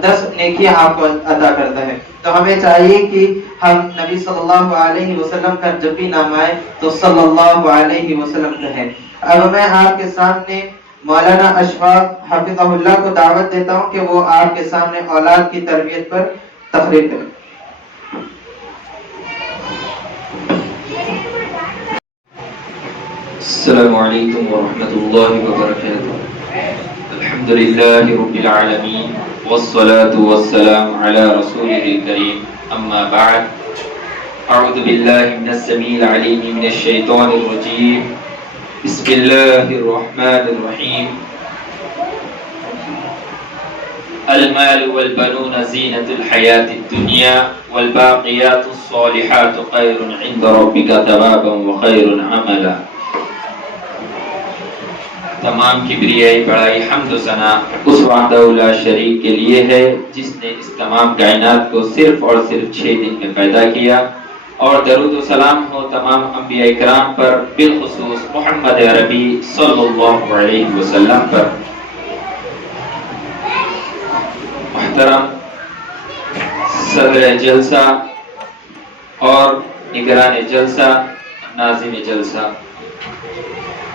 10 نیکیاں آپ کو عطا کرتا ہے۔ تو ہمیں چاہیے کہ ہم نبی صلی اللہ علیہ وسلم کا جب بھی نام آئے تو صلی اللہ علیہ وسلم کہیں۔ اب میں آپ کے سامنے مولانا اشفاق حفظہ اللہ کو دعوت دیتا ہوں کہ وہ آپ کے سامنے اولاد کی تربیت پر تقریر کریں۔ السلام علیکم ورحمۃ اللہ وبرکاتہ۔ الحمد للہ رب العالمین والصلاة والسلام علی رسولہ الکریم، اما بعد، اعوذ باللہ من السمیع العلیم من الشیطان الرجیم، بسم اللہ الرحمن الرحیم۔ المال والبنون زینۃ الحیاۃ الدنیا والباقیات الصالحات خیر عند ربک ثوابا وخیر عملا۔ تمام کبریائی بڑائی حمد و ثنا اس وحدہ لا شریک کے لیے ہے جس نے اس تمام کائنات کو صرف اور صرف 6 دن میں پیدا کیا، اور درود و سلام ہو تمام انبیاء کرام پر، بالخصوص محمد عربی صلی اللہ علیہ وسلم پر۔ محترم صدر جلسہ اور نگران جلسہ، ناظم جلسہ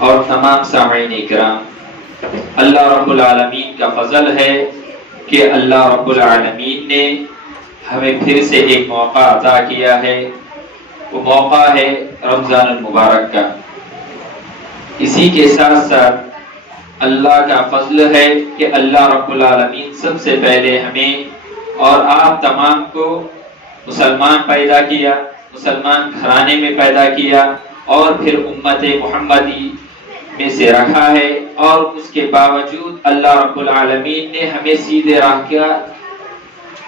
اور تمام سامعین اکرام، اللہ رب العالمین کا فضل ہے کہ اللہ رب العالمین نے ہمیں پھر سے ایک موقع عطا کیا ہے۔ وہ موقع ہے رمضان المبارک کا۔ اسی کے ساتھ ساتھ اللہ کا فضل ہے کہ اللہ رب العالمین سب سے پہلے ہمیں اور آپ تمام کو مسلمان پیدا کیا، مسلمان گھرانے میں پیدا کیا، اور پھر امت محمدی میں سے رکھا ہے، اور اس کے باوجود اللہ رب العالمین نے ہمیں سیدھے راہ کا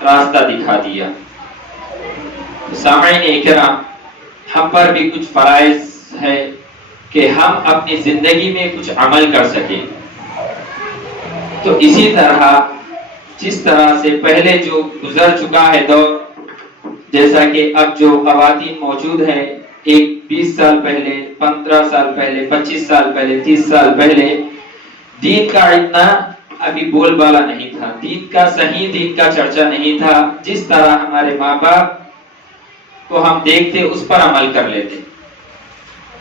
راستہ دکھا دیا۔ سامعین اکرام، ہم پر بھی کچھ فرائض ہے کہ ہم اپنی زندگی میں کچھ عمل کر سکیں۔ تو اسی طرح جس طرح سے پہلے جو گزر چکا ہے دور، جیسا کہ اب جو خواتین موجود ہیں، ایک 20 سال پہلے، 15 سال پہلے، 25 سال پہلے، 30 سال پہلے دین کا اتنا ابھی بول بالا نہیں تھا، دین کا صحیح دین کا چرچا نہیں تھا۔ جس طرح ہمارے ماں باپ کو ہم دیکھتے اس پر عمل کر لیتے،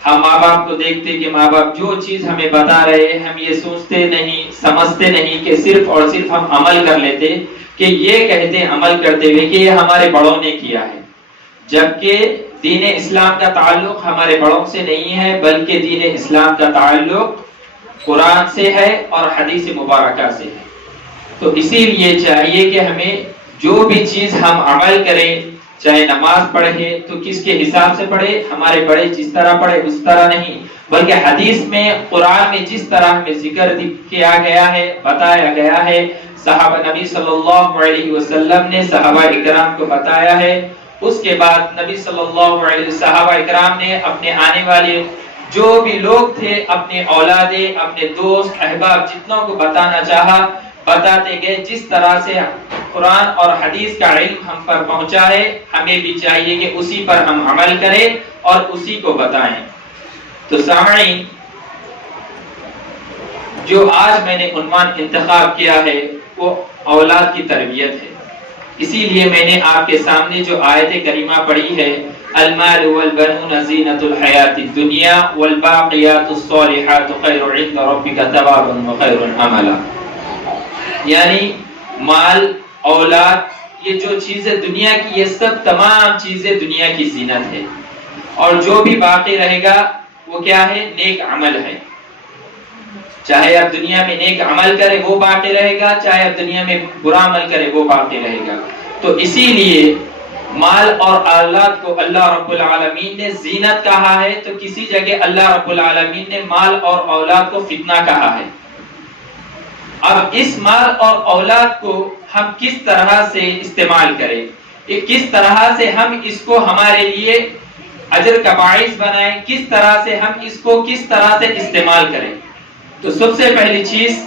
ہم ماں باپ کو دیکھتے کہ ماں باپ جو چیز ہمیں بتا رہے ہیں ہم یہ سوچتے نہیں، سمجھتے نہیں کہ صرف اور صرف ہم عمل کر لیتے، کہ یہ کہتے عمل کرتے ہوئے کہ یہ ہمارے بڑوں نے کیا ہے، جبکہ دین اسلام کا تعلق ہمارے بڑوں سے نہیں ہے، بلکہ دین اسلام کا تعلق قرآن سے ہے اور حدیث مبارکہ سے ہے۔ تو اسی لیے چاہیے کہ ہمیں جو بھی چیز ہم عمل کریں، چاہے نماز پڑھے تو کس کے حساب سے پڑھے، ہمارے بڑے جس طرح پڑھے اس طرح نہیں، بلکہ حدیث میں، قرآن میں جس طرح ہمیں ذکر کیا گیا ہے، بتایا گیا ہے، صحابہ نبی صلی اللہ علیہ وسلم نے صحابہ اکرام کو بتایا ہے، اس کے بعد نبی صلی اللہ علیہ وسلم صحابہ اکرام نے اپنے آنے والے جو بھی لوگ تھے، اپنے اولادیں، اپنے دوست احباب جتنوں کو بتانا چاہا بتاتے گئے۔ جس طرح سے قرآن اور حدیث کا علم ہم پر پہنچا ہے، ہمیں بھی چاہیے کہ اسی پر ہم عمل کریں اور اسی کو بتائیں۔ تو سامعین، جو آج میں نے عنوان انتخاب کیا ہے وہ اولاد کی تربیت ہے، اسی لیے میں نے آپ کے سامنے جو آیت کریمہ پڑھی ہے، المال والبنون زینۃ الحیاۃ الدنیا والباقیات الصالحات خیر عند ربک ثوابا وخیر عملا، یعنی مال، اولاد، یہ جو چیزیں دنیا کی، یہ سب تمام چیزیں دنیا کی زینت ہے، اور جو بھی باقی رہے گا وہ کیا ہے؟ نیک عمل ہے۔ چاہے اب دنیا میں نیک عمل کرے وہ باقی رہے گا، چاہے اب دنیا میں برا عمل کرے وہ باقی رہے گا۔ تو اسی لیے مال اور اولاد کو اللہ رب العالمین نے زینت کہا ہے، تو کسی جگہ اللہ رب العالمین نے مال اور اولاد کو فتنہ کہا ہے۔ اب اس مال اور اولاد کو ہم کس طرح سے استعمال کریں، کس طرح سے ہم اس کو ہمارے لیے اجر کا باعث بنائیں، کس طرح سے ہم اس کو کس طرح سے استعمال کریں۔ تو سب سے پہلی چیز،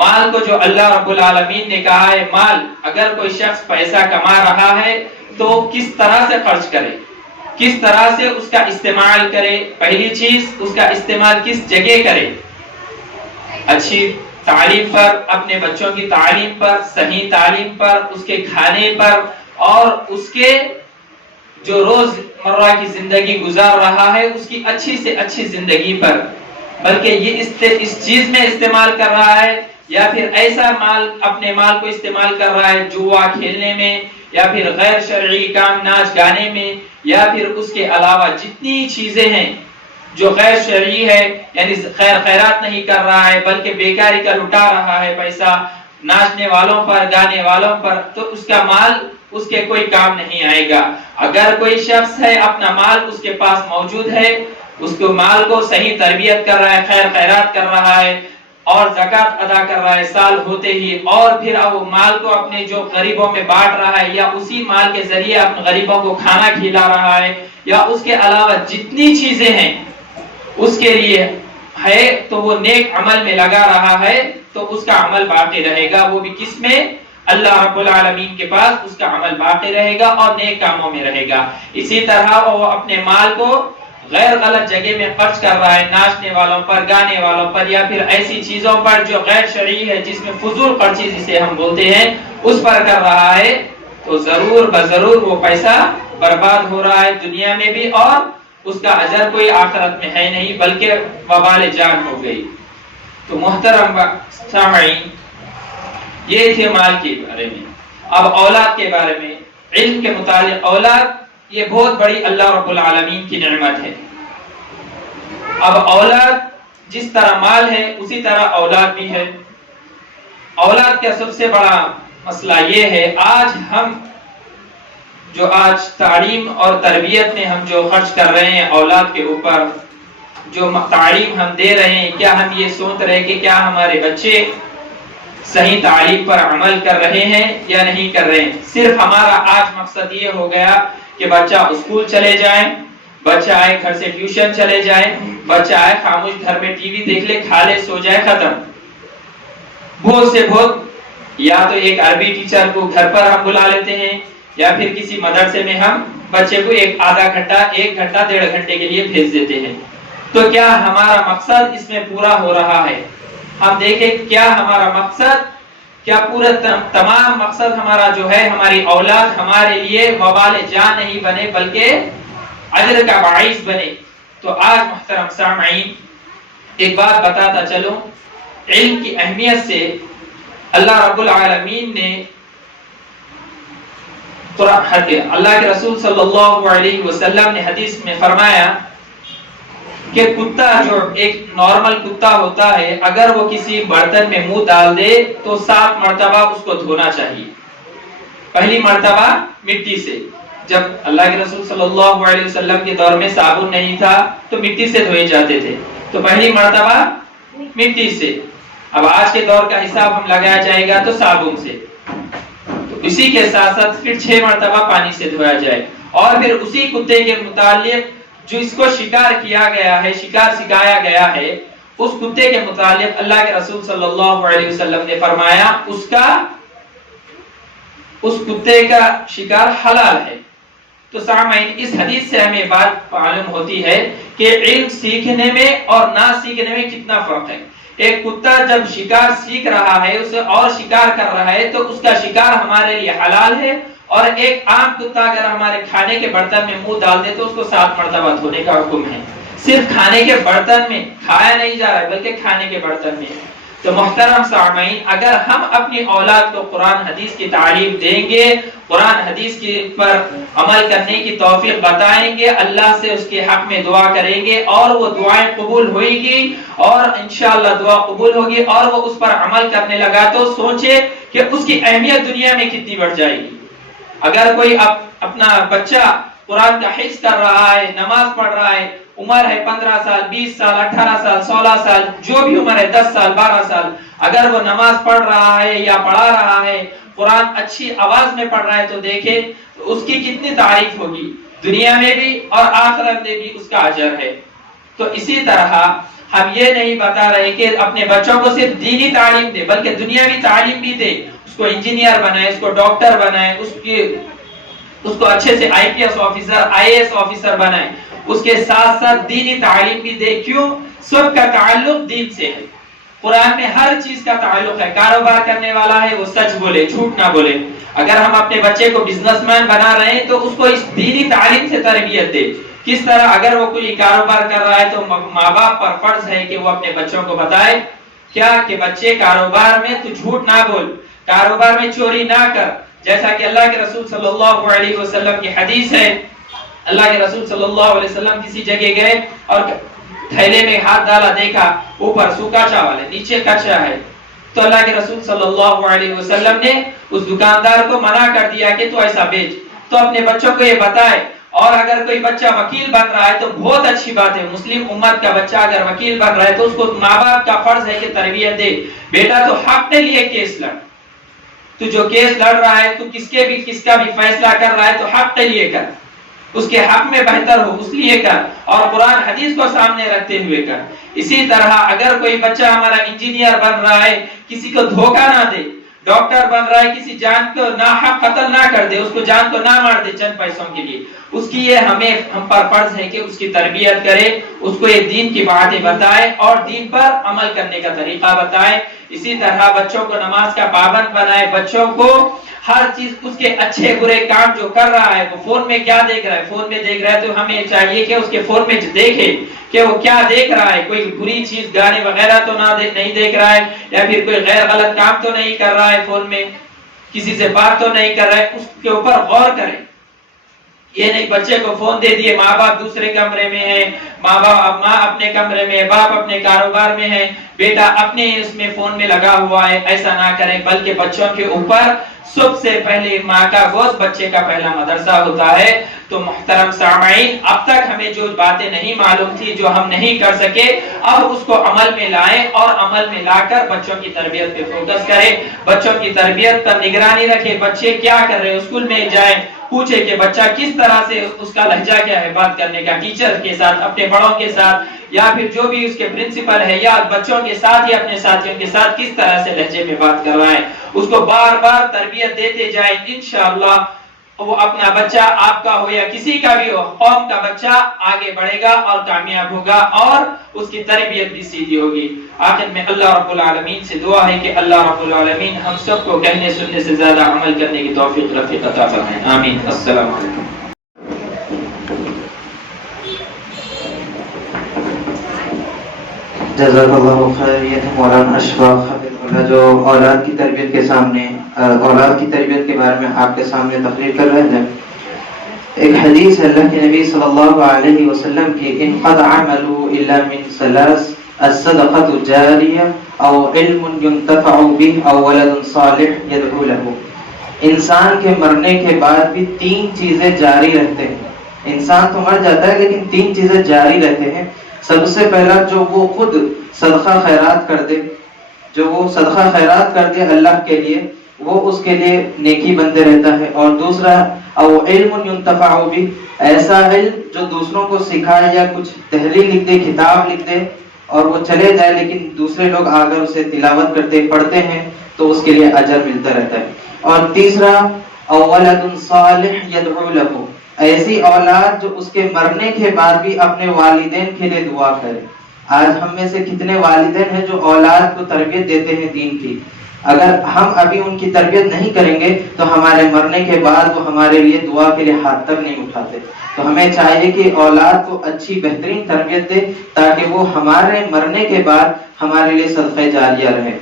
مال کو جو اللہ رب العالمین نے کہا ہے، مال اگر کوئی شخص پیسہ کما رہا ہے تو کس طرح سے خرچ کرے، کس طرح سے اس کا استعمال کرے۔ پہلی چیز، اس کا استعمال کس جگہ کرے، اچھی تعلیم پر، اپنے بچوں کی تعلیم پر، صحیح تعلیم پر، اس کے کھانے پر، اور اس کے جو روز مرہ کی زندگی گزار رہا ہے اس کی اچھی سے اچھی زندگی پر۔ بلکہ یہ اس چیز میں استعمال کر رہا ہے، یا پھر ایسا مال اپنے مال کو استعمال کر رہا ہے جوا کھیلنے میں، یا پھر غیر شرعی کام ناچ گانے میں، یا پھر اس کے علاوہ جتنی چیزیں ہیں جو غیر شرعی ہے، یعنی خیرات نہیں کر رہا ہے بلکہ بیکاری کا لٹا رہا ہے پیسہ ناچنے والوں پر، گانے والوں پر، تو اس کا مال اس کے کوئی کام نہیں آئے گا۔ اگر کوئی شخص ہے اپنا مال اس کے پاس موجود ہے، اس کو مال کو صحیح تربیت کر رہا ہے، خیرات کر رہا ہے اور زکات ادا کر رہا ہے سال ہوتے ہی، اور پھر وہ مال کو اپنے جو غریبوں میں بانٹ رہا ہے، یا اسی مال کے ذریعے اپنے غریبوں کو کھانا کھلا رہا ہے، یا اس کے علاوہ جتنی چیزیں ہیں اس کے لیے ہے، تو وہ نیک عمل میں لگا رہا ہے، تو اس کا عمل باقی رہے گا۔ وہ بھی کس میں؟ اللہ رب العالمین کے پاس اس کا عمل باقی رہے گا اور نیک کاموں میں رہے گا۔ اسی طرح وہ اپنے مال کو غیر غلط جگہ میں خرچ کر رہا ہے، ناچنے والوں پر، گانے والوں پر، یا پھر ایسی چیزوں پر جو غیر شرعی ہے، جس میں فضول خرچی جسے ہم بولتے ہیں، اس پر کر رہا ہے، تو ضرور بضرور وہ پیسہ برباد ہو رہا ہے دنیا میں بھی، اور اس کا اجر کوئی آخرت میں ہے نہیں بلکہ وبال جان ہو گئی۔ تو محترم سامعین، یہ تھے مال کے بارے میں۔ اب اولاد کے بارے میں، علم کے متعلق، اولاد یہ بہت بڑی اللہ رب العالمین کی نعمت ہے۔ اب اولاد جس طرح مال ہے اسی طرح اولاد بھی ہے۔ اولاد کا سب سے بڑا مسئلہ یہ ہے، آج تعلیم اور تربیت میں ہم جو خرچ کر رہے ہیں اولاد کے اوپر، جو تعلیم ہم دے رہے ہیں، کیا ہم یہ سوچ رہے ہیں کہ کیا ہمارے بچے صحیح تعلیم پر عمل کر رہے ہیں یا نہیں کر رہے ہیں؟ صرف ہمارا آج مقصد یہ ہو گیا کہ بچہ اسکول چلے جائے، بچہ آئے گھر سے ٹیوشن چلے جائے، بچہ آئے خاموش گھر میں ٹی وی دیکھ لے، کھا لے، سو جائے، ختم۔ بہت سے بہت یا تو ایک عربی ٹیچر کو گھر پر ہم بلا لیتے ہیں، یا پھر کسی مدرسے میں ہم بچے کو آدھا گھنٹہ، 1 گھنٹہ، 1.5 گھنٹے کے لیے بھیج دیتے ہیں۔ تو کیا ہمارا مقصد اس میں پورا ہو رہا ہے؟ ہم دیکھیں کیا ہمارا مقصد، کیا پورا تمام مقصد ہمارا جو ہے ہماری اولاد ہمارے لیے وبال جان نہیں بنے بلکہ اجر کا باعث بنے۔ تو آج محترم سامعین ایک بات بتاتا چلوں، علم کی اہمیت سے اللہ رب العالمین نے اللہ کے رسول صلی اللہ علیہ وسلم نے حدیث میں فرمایا کہ کتا جو ایک نارمل کتا ہوتا ہے، اگر وہ کسی برتن میں منہ ڈال دے تو 7 مرتبہ اس کو دھونا چاہیے۔ پہلی مرتبہ مٹی سے، جب اللہ کے رسول صلی اللہ علیہ وسلم کے دور میں صابن نہیں تھا تو مٹی سے دھوئے جاتے تھے، تو پہلی مرتبہ مٹی سے۔ اب آج کے دور کا حساب ہم لگایا جائے گا تو صابن سے، تو اسی کے ساتھ ساتھ پھر 6 مرتبہ پانی سے دھویا جائے، اور پھر اسی کتے کے متعلق جو اس کو شکار کیا گیا ہے، شکار سکھایا گیا ہے، اس کتے کے متعلق اللہ کے رسول صلی اللہ علیہ وسلم نے فرمایا اس کتے کا شکار حلال ہے۔ تو سامعین، اس حدیث سے ہمیں بات معلوم ہوتی ہے کہ علم سیکھنے میں اور نہ سیکھنے میں کتنا فرق ہے۔ ایک کتا جب شکار سیکھ رہا ہے، اسے اور شکار کر رہا ہے، تو اس کا شکار ہمارے لیے حلال ہے، اور ایک عام کتا اگر ہمارے کھانے کے برتن میں منہ ڈال دے تو اس کو 7 مرتبہ دھونے کا حکم ہے، صرف کھانے کے برتن میں، کھایا نہیں جا رہا ہے بلکہ کھانے کے برتن میں۔ تو محترم سامعین، اگر ہم اپنی اولاد کو قرآن حدیث کی تعلیم دیں گے، قرآن حدیث کے پر عمل کرنے کی توفیق بتائیں گے، اللہ سے اس کے حق میں دعا کریں گے، اور وہ دعائیں قبول ہوئے گی، اور انشاءاللہ دعا قبول ہوگی، اور وہ اس پر عمل کرنے لگا، تو سوچے کہ اس کی اہمیت دنیا میں کتنی بڑھ جائے گی۔ اگر کوئی اپنا بچہ قرآن کا حفظ کر رہا ہے، نماز پڑھ رہا ہے، عمر ہے 15 سال 20 سال 18 سال 16 سال جو بھی عمر ہے 10 سال 12 سال، اگر وہ نماز پڑھ رہا ہے یا پڑھا رہا ہے، قرآن اچھی آواز میں پڑھ رہا ہے، تو دیکھیں اس کی کتنی تعریف ہوگی، دنیا میں بھی اور آخرت میں بھی اس کا اجر ہے۔ تو اسی طرح ہم یہ نہیں بتا رہے کہ اپنے بچوں کو صرف دینی تعلیم دے، بلکہ دنیاوی تعلیم بھی دے، اس کو انجینئر بنائے، اس کو ڈاکٹر بنائے، اس کو اچھے سے I P S officer I A S officer بنائے، اس کے ساتھ ساتھ دینی تعلیم بھی دے۔ کیوں؟ سب کا تعلق دین سے ہے، قرآن میں ہر چیز کا تعلق ہے۔ کاروبار کرنے والا ہے وہ سچ بولے، جھوٹ نہ بولے۔ اگر ہم اپنے بچے کو بزنس مین بنا رہے ہیں تو اس کو اس دینی تعلیم سے تربیت دے۔ کس طرح؟ اگر وہ کوئی کاروبار کر رہا ہے تو ماں باپ پر فرض ہے کہ وہ اپنے بچوں کو بتائے کیا کہ بچے کاروبار میں تو جھوٹ نہ بول، کاروبار میں چوری نہ کر، جیسا کہ اللہ کے رسول صلی اللہ علیہ وسلم کی حدیث ہے۔ اللہ کے رسول صلی اللہ علیہ وسلم کسی جگہ گئے اور تھیلے میں ہاتھ ڈالا، دیکھا اوپر سوکھا چاول ہے، نیچے کچا ہے، تو اللہ کے رسول صلی اللہ علیہ وسلم نے اس دکاندار کو منع کر دیا کہ تو ایسا بیچ، تو اپنے بچوں کو یہ بتائے۔ اور اگر کوئی بچہ وکیل بن رہا ہے تو بہت اچھی بات ہے، مسلم امت کا بچہ اگر وکیل بن رہا ہے تو اس کو ماں باپ کا فرض ہے کہ تربیت دے، بیٹا تو حق کے لیے کیس لڑ، تو جو کیس لڑ رہا ہے تو کس کا بھی فیصلہ کر رہا ہے تو حق کے لیے کر، اس کے حق میں بہتر ہو اس لیے کر، اور قرآن حدیث کو سامنے رکھتے ہوئے کر۔ اسی طرح اگر کوئی بچہ ہمارا انجینئر بن رہا ہے، کسی کو دھوکہ نہ دے، ڈاکٹر بن رہا ہے، کسی جان کو ناحق قتل نہ کر دے، اس کو جان کو نہ مار دے چند پیسوں کے لیے، اس کی یہ ہم پر فرض ہے کہ اس کی تربیت کرے، اس کو یہ دین کی باتیں بتائے اور دین پر عمل کرنے کا طریقہ بتائے۔ اسی طرح بچوں کو نماز کا پابند بنائے، بچوں کو ہر چیز اس کے اچھے برے کام جو کر رہا ہے، وہ فون میں کیا دیکھ رہا ہے، فون میں دیکھ رہا ہے تو ہمیں چاہیے کہ اس کے فون میں دیکھے کہ وہ کیا دیکھ رہا ہے، کوئی بری چیز گانے وغیرہ تو نہیں دیکھ رہا ہے، یا پھر کوئی غیر غلط کام تو نہیں کر رہا ہے، فون میں کسی سے بات تو نہیں کر رہا ہے، اس کے اوپر غور کریں۔ یہ نہیں بچے کو فون دے دیے، ماں باپ دوسرے کمرے میں ہے، ماں اپنے کمرے میں، باپ اپنے کاروبار میں ہے، بیٹا اپنے اس میں فون میں لگا ہوا ہے، ایسا نہ کریں، بلکہ بچوں کے اوپر سب سے پہلے ماں کا گوشت بچے کا پہلا مدرسہ ہوتا ہے۔ تو محترم سامعین، اب تک ہمیں جو باتیں نہیں معلوم تھی، جو ہم نہیں کر سکے، اب اس کو عمل میں لائیں اور عمل میں لا کر بچوں کی تربیت پہ فوکس کریں، بچوں کی تربیت پر نگرانی رکھیں، بچے کیا کر رہے ہیں، اسکول میں جائیں، پوچھے کہ بچہ کس طرح سے، اس کا لہجہ کیا ہے بات کرنے کا، ٹیچر کے ساتھ، اپنے بڑوں کے ساتھ، یا پھر جو بھی اس کے پرنسپل ہے، یا بچوں کے ساتھ یا اپنے ساتھیوں کے ساتھ کس طرح سے لہجے میں بات کر رہا ہے، اس کو بار بار تربیت دیتے جائیں۔ انشاءاللہ وہ اپنا بچہ آپ کا ہو یا کسی کا بھی ہو، قوم کا بچہ آگے بڑھے گا اور کامیاب ہوگا اور اس کی تربیت بھی سیدھی ہوگی۔ آخر میں اللہ رب العالمین سے دعا ہے کہ اللہ رب العالمین ہم سب کو کہنے سننے سے زیادہ عمل کرنے کی توفیق رفیق عطا فرمائے، آمین۔ السلام علیکم۔ جزاک اللہ خیر۔ یہ تھے مولانا اشفاق حفظ اللہ جو اولاد کی تربیت کے سامنے اولاد کی تربیت کے بارے میں آپ کے سامنے تقریر کر رہے تھے۔ ایک حدیث ہے اللہ کے نبی صلی اللہ علیہ وسلم کی، انقطع عمل الا من ثلاث الصدقۃ الجاریہ او علم ينتفع به او ولد صالح يدعو له۔ انسان کے مرنے کے بعد بھی تین چیزیں جاری رہتے ہیں۔ انسان تو مر جاتا ہے لیکن تین چیزیں جاری رہتے ہیں۔ سب سے پہلا جو وہ خود صدقہ خیرات کر دے، جو وہ صدقہ خیرات کر دے اللہ کے لیے، وہ اس کے لیے نیکی بنتے رہتا ہے۔ اور دوسرا او علم ينتفع به، ایسا علم جو دوسروں کو سکھائے یا کچھ تحریر لکھ دے، کتاب لکھ دے اور وہ چلے جائے لیکن دوسرے لوگ آ کر اسے تلاوت کرتے پڑھتے ہیں تو اس کے لیے اجر ملتا رہتا ہے۔ اور تیسرا او ولد صالح يدعو له، ایسی اولاد جو اس کے مرنے کے بعد بھی اپنے والدین کے لیے دعا کرے۔ آج ہم میں سے کتنے والدین ہیں جو اولاد کو تربیت دیتے ہیں دین کی، اگر ہم ابھی ان کی تربیت نہیں کریں گے تو ہمارے مرنے کے بعد وہ ہمارے لیے دعا کے لیے ہاتھ تک نہیں اٹھاتے۔ تو ہمیں چاہیے کہ اولاد کو اچھی بہترین تربیت دے تاکہ وہ ہمارے مرنے کے بعد ہمارے لیے صدقہ جاریہ رہے۔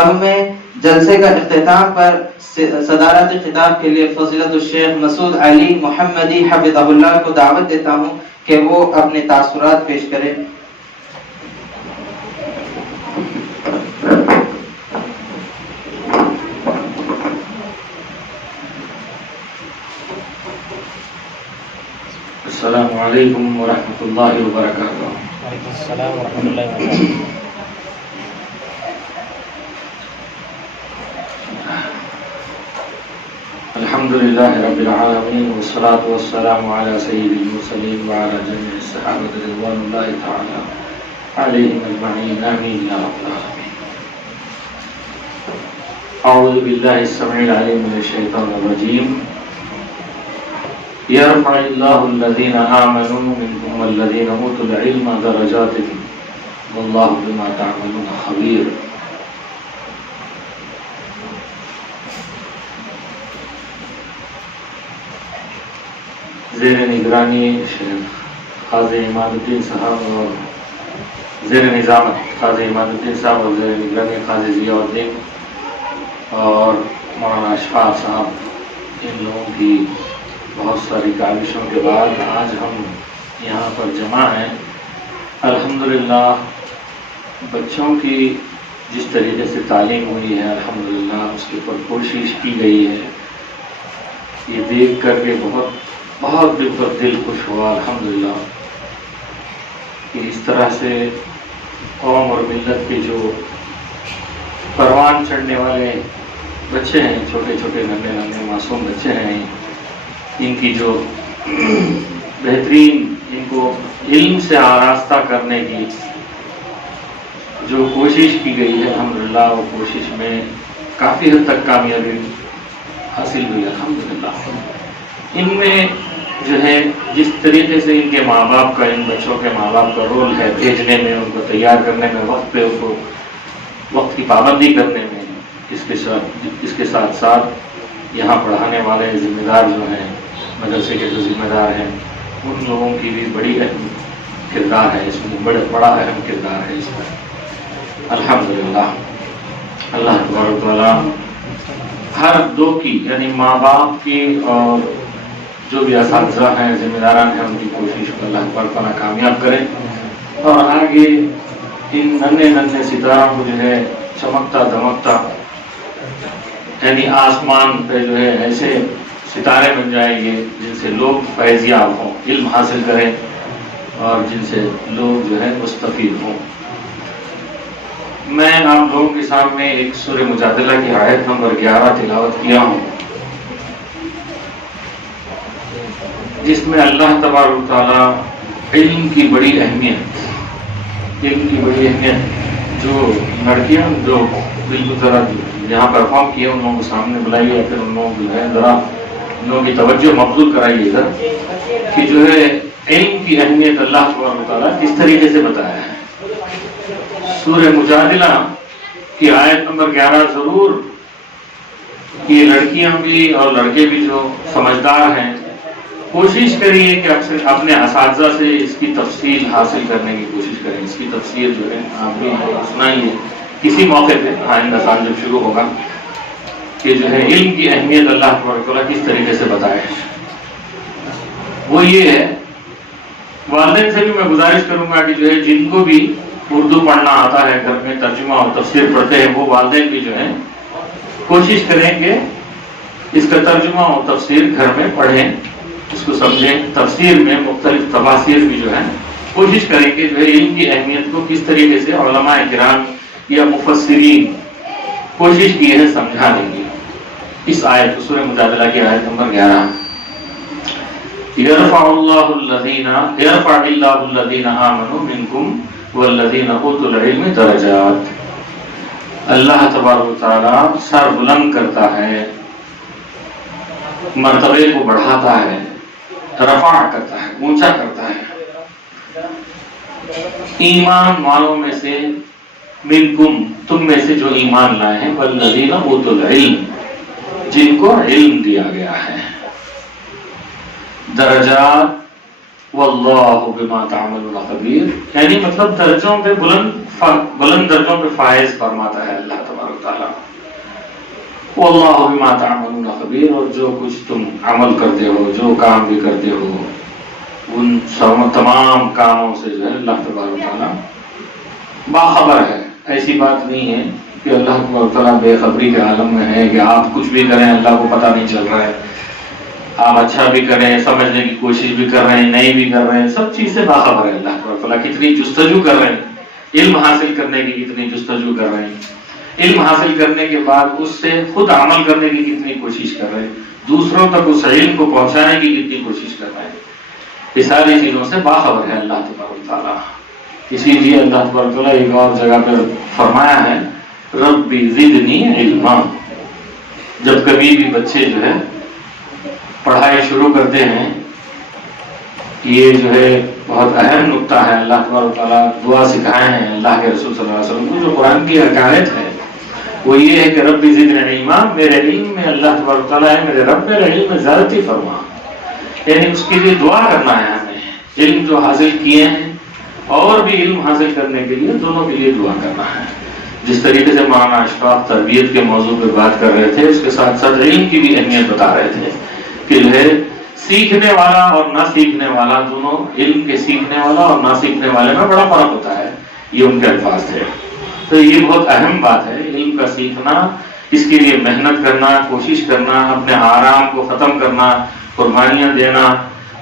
اب میں جلسے کا اختتام پر صدارت خطاب کے لیے فضیلت الشیخ مسعود علی محمدی حفظہ اللہ کو دعوت دیتا ہوں کہ وہ اپنے تاثرات پیش کریں۔ علیکم ورحمۃ اللہ وبرکاتہ۔ وعلیکم السلام ورحمۃ اللہ وبرکاتہ۔ الحمد للہ رب العالمین والصلاة والسلام علی سید المرسلین وعلی جمیع الصحابۃ رضوان اللہ تعالی علیہم اجمعین، آمین یا رب العالمین۔ اعوذ باللہ السمیع العلیم من الشیطان الرجیم، یرفع اللہ الذین آمنوا منکم والذین اوتوا العلم درجات واللہ بما تعملون خبیر۔ زیر نگرانی شیخ قاضی عماد الدین صاحب اور زیر نظامت قاضی عماد الدین صاحب اور زیر نگرانی قاضی ضیاء الدین اور مولانا اشفاق صاحب، ان لوگوں کی بہت ساری کاوشوں کے بعد آج ہم یہاں پر جمع ہیں۔ الحمدللہ بچوں کی جس طریقے سے تعلیم ہوئی ہے الحمدللہ اس کے اوپر کوشش کی گئی ہے، یہ دیکھ کر کے بہت دل خوش ہوا الحمدللہ کہ اس طرح سے قوم اور ملت کے جو پروان چڑھنے والے بچے ہیں، چھوٹے چھوٹے ننھے معصوم بچے ہیں، ان کی جو بہترین ان کو علم سے آراستہ کرنے کی جو کوشش کی گئی ہے الحمدللہ وہ کوشش میں کافی حد تک کامیابی حاصل ہوئی الحمدللہ۔ ان میں جو ہے جس طریقے سے ان کے ماں باپ کا، ان بچوں کے ماں باپ کا رول ہے بھیجنے میں، ان کو تیار کرنے میں، وقت پہ ان کو وقت کی پابندی کرنے میں، اس کے ساتھ ساتھ یہاں پڑھانے والے ذمہ دار جو ہیں، مدرسے کے جو ذمہ دار ہیں، ان لوگوں کی بھی بڑی اہم کردار ہے اس میں، بڑا اہم کردار ہے اس میں الحمدللہ۔ اللہ تبارک و تعالیٰ ہر دو کی یعنی ماں باپ کی اور جو بھی اساتذہ ہیں، ذمہ داران ہیں، ان کی کوشش کو اللہ تبارک و تعالیٰ کامیاب کرے اور آگے ان ننھے ستاروں کو جو ہے چمکتا دمکتا یعنی آسمان پہ جو ہے ایسے ستارے بن جائیں گے جن سے لوگ فیض یاب ہوں، علم حاصل کریں اور جن سے لوگ جو ہے مستفید ہوں۔ میں آپ لوگوں کے سامنے ایک سورہ مجادلہ کی آیت نمبر 11 تلاوت کیا ہوں، جس میں اللہ تبارک و تعالیٰ علم کی بڑی اہمیت جو لڑکیاں جو بالکل ذرا یہاں پرفارم کیے ان لوگوں کو سامنے بلائیے، پھر ان لوگوں کو جو ہے ذرا ان لوگوں کی توجہ مبذول کرائیے ادھر کہ جو ہے علم کی اہمیت اللہ تبارک و تعالیٰ کس طریقے سے بتایا ہے۔ سورہ مجادلہ کی آیت نمبر 11 ضرور یہ لڑکیاں بھی اور لڑکے بھی جو سمجھدار ہیں کوشش کریے کہ اکثر اپنے اساتذہ سے اس کی تفصیل حاصل کرنے کی کوشش کریں۔ اس کی تفصیل جو ہے آپ بھی سنائیے کسی موقع پہ، آئندہ سال جب شروع ہوگا، کہ جو ہے علم کی اہمیت اللہ تبارک و تعالیٰ کس طریقے سے بتائے۔ وہ یہ ہے، والدین سے بھی میں گزارش کروں گا کہ جو ہے جن کو بھی اردو پڑھنا آتا ہے، گھر میں ترجمہ اور تفسیر پڑھتے ہیں، وہ والدین بھی جو ہے کوشش کریں کہ اس کا ترجمہ اور تفسیر گھر میں پڑھیں، اس کو سمجھیں۔ تفسیر میں مختلف تفاسیر بھی جو ہے کوشش کریں کہ جو ہے علم کی اہمیت کو کس طریقے سے علماء کرام یا مفسرین کوشش کی ہے سمجھانے کی۔ اس آیت کو سورہ مجادلہ کی آیت نمبر 11، یرفع اللہ الذین آمنوا منکم والذین اوتوا العلم درجات۔ اللہ تبارک و تعالیٰ سر بلند کرتا ہے، مرتبے کو بڑھاتا ہے، رفع کرتا ہے، اونچا کرتا ہے ایمان والوں میں سے، منکم تم میں سے جو ایمان لائے ہیں، والذین اوتوا العلم جن کو علم دیا گیا ہے، درجات واللہ بما تعملون خبیر، یعنی مطلب درجوں پہ بلند درجوں پہ فائز فرماتا ہے اللہ تبارک و تعالیٰ۔ واللہ بما تعملون خبیر، اور جو کچھ تم عمل کرتے ہو، جو کام بھی کرتے ہو، ان تمام کاموں سے جو ہے اللہ تبارک و تعالیٰ باخبر ہے۔ ایسی بات نہیں ہے کہ اللہ تبارک و تعالیٰ بے خبری کے عالم میں ہے کہ آپ کچھ بھی کریں اللہ کو پتہ نہیں چل رہا ہے۔ آپ اچھا بھی کریں، سمجھنے کی کوشش بھی کر رہے ہیں، نہیں بھی کر رہے ہیں، سب چیز سے باخبر ہے اللہ تعالیٰ. کتنی جستجو کر رہے ہیں، علم حاصل کرنے کی کتنی جستجو کر رہے ہیں، علم حاصل کرنے کے بعد اس سے خود عمل کرنے کی کتنی کوشش کر رہے ہیں، دوسروں تک اس علم کو پہنچانے کی کتنی کوشش کر رہے ہیں. یہ ساری چیزوں سے باخبر ہے اللہ تبارک تعالیٰ. اسی لیے اللہ تبارک تعالیٰ ایک اور جگہ پر فرمایا ہے ربی زدنی علما. جب کبھی بھی بچے جو ہے پڑھائی شروع کرتے ہیں، یہ جو ہے بہت اہم نقطہ ہے. اللہ تبارک تعالیٰ دعا سکھائے ہیں اللہ کے رسول صلی اللہ علیہ وسلم کو. جو قرآن کی حکایت ہے وہ یہ ہے کہ ربی زدنی علما، میرے علم میں اللہ تبارک تعالیٰ ہے میرے رب، میرے علم میں زیادتی فرما. یعنی اس کے لیے دعا کرنا ہے ہمیں. علم جو حاصل کیے ہیں اور بھی علم حاصل کرنے کے لیے دونوں کے لیے دعا کرنا ہے. جس طریقے سے مولانا اشفاق تربیت کے موضوع پہ بات کر رہے تھے، اس کے ساتھ ساتھ علم کی بھی اہمیت بتا رہے تھے کہ جو ہے سیکھنے والا اور نہ سیکھنے والا، دونوں علم کے سیکھنے والا اور نہ سیکھنے والے میں بڑا فرق ہوتا ہے. یہ ان کے الفاظ تھے. تو یہ بہت اہم بات ہے علم کا سیکھنا، اس کے لیے محنت کرنا، کوشش کرنا، اپنے آرام کو ختم کرنا، قربانیاں دینا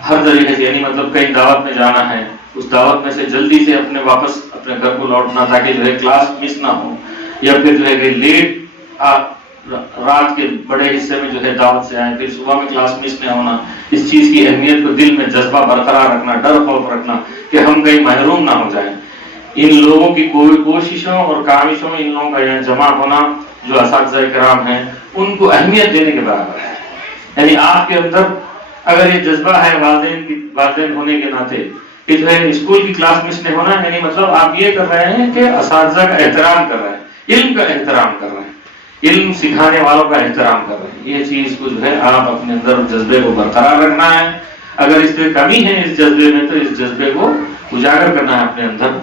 ہر طریقے سے. یعنی مطلب کہیں دعوت میں جانا ہے، اس دعوت میں سے جلدی سے واپس اپنے گھر کو لوٹنا تاکہ جو ہے کلاس مس نہ ہو، یا پھر جو ہے کہ لیٹ رات کے بڑے حصے میں جو ہے دعوت سے آئے، پھر صبح میں کلاس مس نہ ہونا. اس چیز کی اہمیت کو دل میں جذبہ برقرار رکھنا، ڈر خوف رکھنا کہ ہم کہیں محروم نہ ہو جائیں. ان لوگوں کی کوششوں اور کاوشوں میں ان لوگوں کا یہاں جمع ہونا جو اساتذہ کرام ہیں ان کو اہمیت دینے کے برابر ہے. یعنی آپ کے اندر اگر یہ جذبہ ہے والدین ہونے کے ناطے کہ جو ہے اسکول کی کلاس مس نہیں ہونا، یعنی مطلب آپ یہ کر رہے ہیں کہ اساتذہ کا احترام کر رہے ہیں، علم کا احترام کر رہے ہیں، علم سکھانے والوں کا احترام کر رہے ہیں. یہ چیز کو جو ہے آپ اپنے اندر جذبے کو برقرار رکھنا ہے. اگر اس میں کمی ہے اس جذبے میں تو اس جذبے کو اجاگر کرنا ہے اپنے اندر،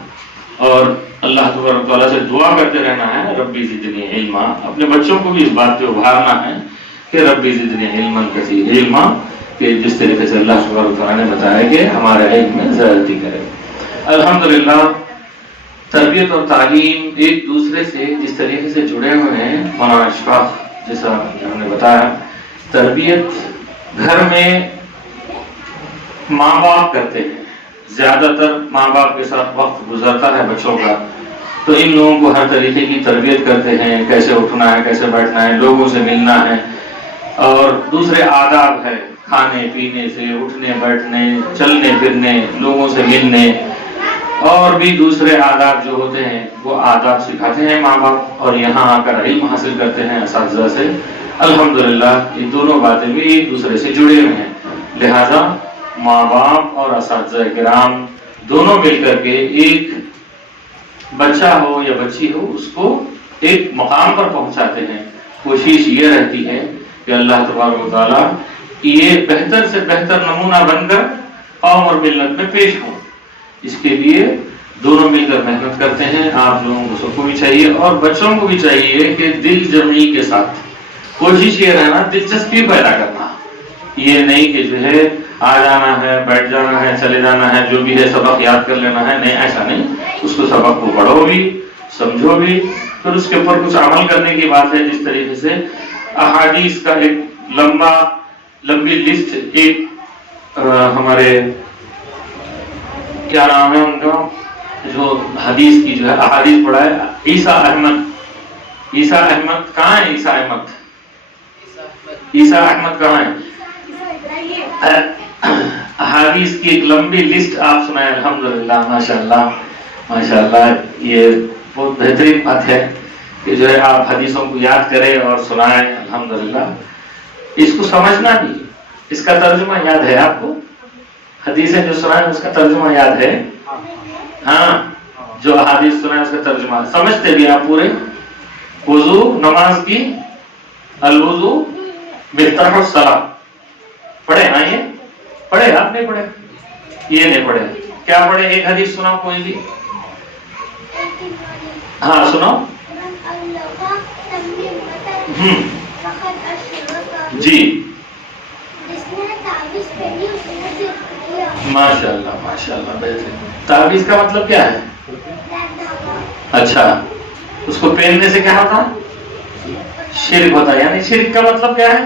اور اللہ تبارک تعالیٰ سے دعا کرتے رہنا ہے ربی زدنی علما. اپنے بچوں کو بھی اس بات پہ ابھارنا ہے کہ ربی زدنی علما کثیر علما، کہ جس طریقے سے اللہ تبارک تعالیٰ نے بتایا کہ ہمارے علم میں زیادتی کرے. الحمدللہ تربیت اور تعلیم ایک دوسرے سے جس طریقے سے جڑے ہوئے ہیں. مولانا اشفاق جیسا ہم نے بتایا، تربیت گھر میں ماں باپ کرتے ہیں، زیادہ تر ماں باپ کے ساتھ وقت گزرتا ہے بچوں کا. تو ان لوگوں کو ہر طریقے کی تربیت کرتے ہیں، کیسے اٹھنا ہے، کیسے بیٹھنا ہے، لوگوں سے ملنا ہے، اور دوسرے آداب ہے کھانے پینے سے، اٹھنے بیٹھنے، چلنے پھرنے، لوگوں سے ملنے، اور بھی دوسرے آداب جو ہوتے ہیں وہ آداب سکھاتے ہیں ماں باپ، اور یہاں آ کر علم حاصل کرتے ہیں اساتذہ سے. الحمدللہ یہ دونوں باتیں بھی ایک دوسرے سے جڑے ہوئے ہیں. لہذا ماں باپ اور اساتذہ کرام دونوں مل کر کے ایک بچہ ہو یا بچی ہو اس کو ایک مقام پر پہنچاتے ہیں. کوشش یہ رہتی ہے کہ اللہ تبارک و تعالیٰ یہ بہتر سے بہتر نمونہ بن کر قوم اور ملت میں پیش ہوں. اس کے لیے دونوں مل کر محنت کرتے ہیں. آپ لوگوں کو سب کو بھی چاہیے اور بچوں کو بھی چاہیے کہ دل جمعی کے ساتھ کوشش یہ رہنا، دلچسپی پیدا کرنا. یہ نہیں کہ جو ہے آ جانا ہے، بیٹھ جانا ہے، چلے جانا ہے، جو بھی ہے سبق یاد کر لینا ہے. نہیں، ایسا نہیں. اس کو سبق کو پڑھو بھی، سمجھو بھی، پھر اس کے اوپر کچھ عمل کرنے کی بات ہے. جس طریقے سے احادیث کا ایک لمبی لسٹ، ایک ہمارے کیا نام ہے ان کا جو حدیث کی جو ہے احادیث پڑھا ہے، عیسیٰ احمد کہاں ہے؟ عیسیٰ احمد کہاں ہے؟ احادیث کی ایک لمبی لسٹ آپ سنائیں. الحمدللہ ماشاءاللہ یہ بہت بہترین بات ہے کہ جو ہے آپ حدیثوں کو یاد کریں اور سنائیں. الحمدللہ اس کو سمجھنا بھی، اس کا ترجمہ یاد ہے آپ کو؟ حدیثیں جو سنائیں اس کا ترجمہ یاد ہے؟ ہاں، جو احادیث سنائیں اس کا ترجمہ سمجھتے بھی آپ پورے؟ وضو نماز کی، الوضو مفتاح الصلاۃ پڑھے؟ ہاں یہ پڑھے؟ آپ نہیں پڑھے؟ یہ نہیں پڑھے؟ کیا پڑھے؟ ایک حدیث سناؤ کوئی بھی. ہاں سناؤ. جی ماشاءاللہ بہترین. تعویذ کا مطلب کیا ہے؟ اچھا، اس کو پہننے سے کیا ہوتا؟ شرک ہوتا ہے. یعنی شرک کا مطلب کیا ہے؟